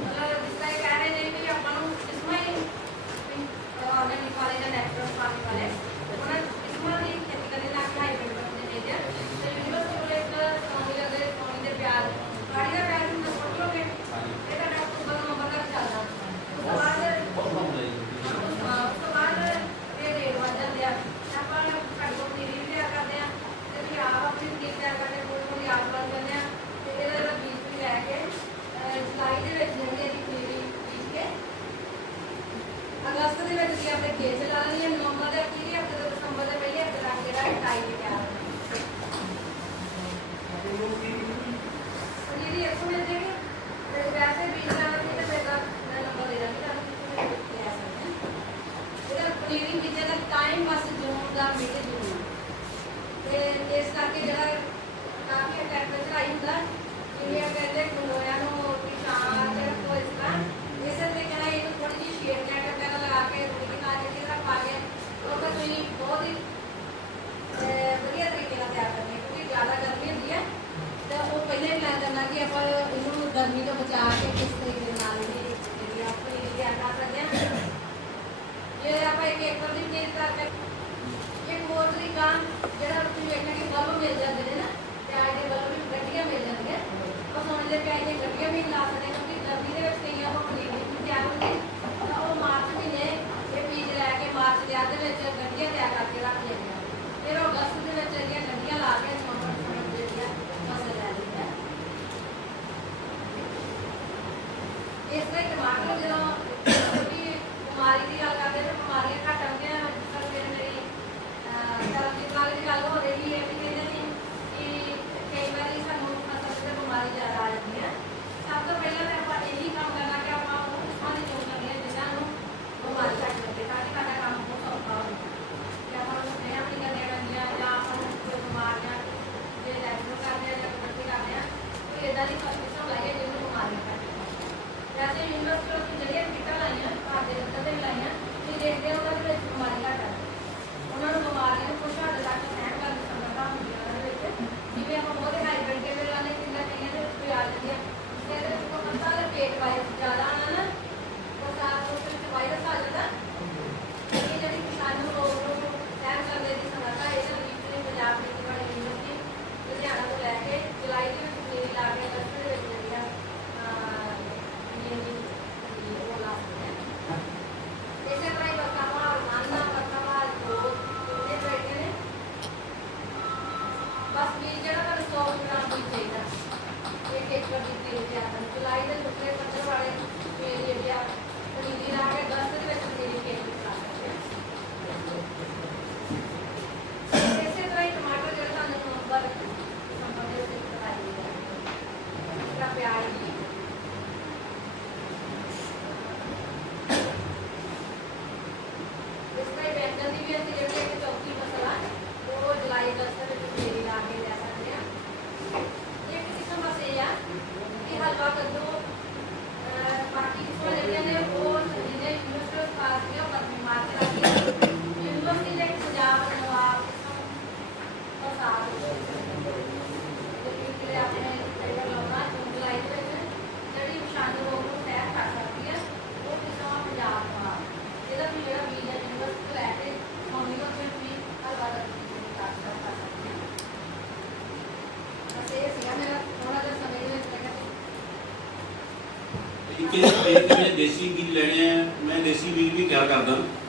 ਮਤਲਬ ਜਿਸ ਤਰ੍ਹਾਂ ਇਹ ਕਹਿ ਰਹੇ ਨੇ ਕਿ ਆਪਾਂ ਨੂੰ ਕਿਸਮਾਂ ਹੀ ਆਰਗੈਨਿਕ ਵਾਲੇ ਜਾਂ ਨੈਚੁਰਲ ਫਾਰਮ ਵਾਲੇ ਉਹਨਾਂ ਕਿਸਮਾਂ ਦੀ ਖੇਤੀ ਕਰਨ ਨਾਲ ਹਾਈਬ੍ਰਿਡ ਕਰਦੇ ਨੇ ਜੇ ਤੇ ਯੂਨੀਵਰਸਿਟੀ ਕੋਲ ਇੱਕ ਸੌਣੀ ਲੱਗਦੇ ਸੌਣੀ ਦੇ ਪਿਆਜ਼ ਗਾੜੀ ਦਾ ਪਿਆਜ਼ ਹੁੰਦਾ ਸੁੱਟ ਲੋਗੇ ਇਹ ਤਾਂ ਅਕਤੂਬਰ ਨਵੰਬਰ ਤੱਕ ਚੱਲਦਾ ਉਸ ਤੋਂ ਬਾਅਦ ਬਹੁਤ ਕੰਮ ਹੁੰਦਾ ਜੀ ਹਾਂ, ਉਸ ਤੋਂ ਬਾਅਦ ਇਹ ਰੇਟ ਵੱਧ ਜਾਂਦੇ ਆ ਆਪਾਂ ਘੱਟ ਤੋਂ ਪਨੀਰੀ ਵੀ ਤਿਆਰ ਕਰਦੇ ਆ ਤੇ ਫਿਰ ਆਪ ਆਪਣੀ ਪਨੀਰੀ ਤਿਆਰ ਕਰਕੇ ਥੋੜੀ ਥੋੜੀ ਆਪ ਬਣ ਜਾਂਦੇ ਆ ਤੇ ਇਹਦਾ ਜਿਹੜਾ ਬੀਜ ਵੀ ਲੈ ਕੇ ਅਹ, ਜੁਲਾਈ ਦੇ ਵਿੱਚ ਜਿਹੜੀ ਇਹਦੀ ਪਨੀਰੀ ਬੀਜ ਕੇ ਅਗਸਤ ਦੇ ਵਿੱਚ ਵੀ ਆਪਣੇ ਖੇਤ ਚ ਲਾ ਲੈਣੀ ਹੈ ਨਵੰਬਰ ਦੇ ਅਖੀਰੀ ਹਫ਼ਤੇ ਤੋਂ ਦਸੰਬਰ ਦੇ ਪਹਿਲੇ ਹਫ਼ਤੇ ਤੱਕ ਜਿਹੜਾ ਜਿਹੜਾ ਟਾਈ ਤੇ ਤਿਆਰ ਹੋਣਾ ਪਨੀਰੀ ਇੱਥੋਂ ਇੱਕ ਏਕੜ ਦੀ ਜੁਲਾਈ ਦੇ ਦੂਸਰੇ ਪੱਧਰ ਵਾਲੇ ਮੇਰੀ ਜਿਹੜੀ ਆ ਪਨੀਰੀ ਲਾ ਕੇ ਅਗਸਤ ਦੇ ਵਿੱਚ ਮੇਰੀ ਖੇਤ ਵਿੱਚ ਲਾ ਸਕਦੇ ਹਾਂ ਇਸੇ ਤਰ੍ਹਾਂ ਹੀ ਟਮਾਟਰ ਜਿਹੜਾ ਤੁਹਾਨੂੰ ਨਵੰਬਰ ਦਸੰਬਰ ਦੇ ਵਿੱਚ ਲਗਾਈ ਹੈ ਇਸ ਤਰ੍ਹਾਂ ਪਿਆਜ਼ ਵੀ ਇਸ ਤਰ੍ਹਾਂ ਹੀ ਬੈਂਗਣ ਦੀ ਵੀ ਅਸੀਂ ਜਿਹੜੀ ਇੱਕ ਚੌਥੀ ਫਸਲ ਆ ਉਹ ਜੁਲਾਈ ਅਗਸਤ ਦੇ ਵਿੱਚ ਮੇਰੀ ਲਾ ਕੇ ਲੈ ਸਕਦੇ ਆ ਇੱਕ ਕਿਸਮ ਬਸ ਇਹ ਆ ਕਿ ਹਲਵਾ ਕੱਦੂ ਅਹ, ਬਾਕੀ ਕਿਸਮਾਂ ਜਿਹੜੀਆਂ ਨੇ ਉਹ ਜਿਹਨੇ ਯੂਨੀਵਰਸਿਟੀ ਪਾਸ ਕੀਤੇ ਉਹ ਪਰਮੀ ਮਾਰ ਕੇ ਰੱਖੀ ਯੂਨੀਵਰਸਿਟੀ ਦੇ ਇੱਕ ਪੰਜਾਬ ਨਵਾਬ ਕਿਸਮ ਫਸਾਦ ਜਿਹੜੇ ਆਪਣੇ ਟੈਂਡਰ ਲਾਉਣਾ ਜੂਨ ਜੁਲਾਈ ਦੇ ਵਿੱਚ ਜਿਹੜੀ ਵਿਸ਼ਾਣੂ ਰੋਗ ਨੂੰ ਤੈਅ ਕਰ ਸਕਦੀ ਹੈ ਉਹ ਕਿਸਮ ਆ ਪੰਜਾਬ ਦਾ ਇਹਦਾ ਵੀ ਜਿਹੜਾ ਬੀਜ ਹੈ ਯੂਨੀਵਰਸਿਟੀ ਤੋਂ ਲੈ ਕੇ ਸੌਣੀ ਤੋਂ ਫਿਰ ਵੀ ਹਲਵਾ ਦਾ ਵਿਕਾਸ ਕਰ ਸਕਦੇ ਹਾਂ ਬਸ ਇਹ ਸੀਗਾ ਮੇਰਾ ਥੋੜਾ ਜਿਹਾ ਸਮੇਂ ਦੇ ਵਿੱਚ ਲੱਗਾ ਤਰੀਕੇ ਦੇ ਜਿਹੜੇ ਦੇਸੀ ਬੀਜ ਲੈਣੇ ਆ ਮੈਂ ਦੇਸੀ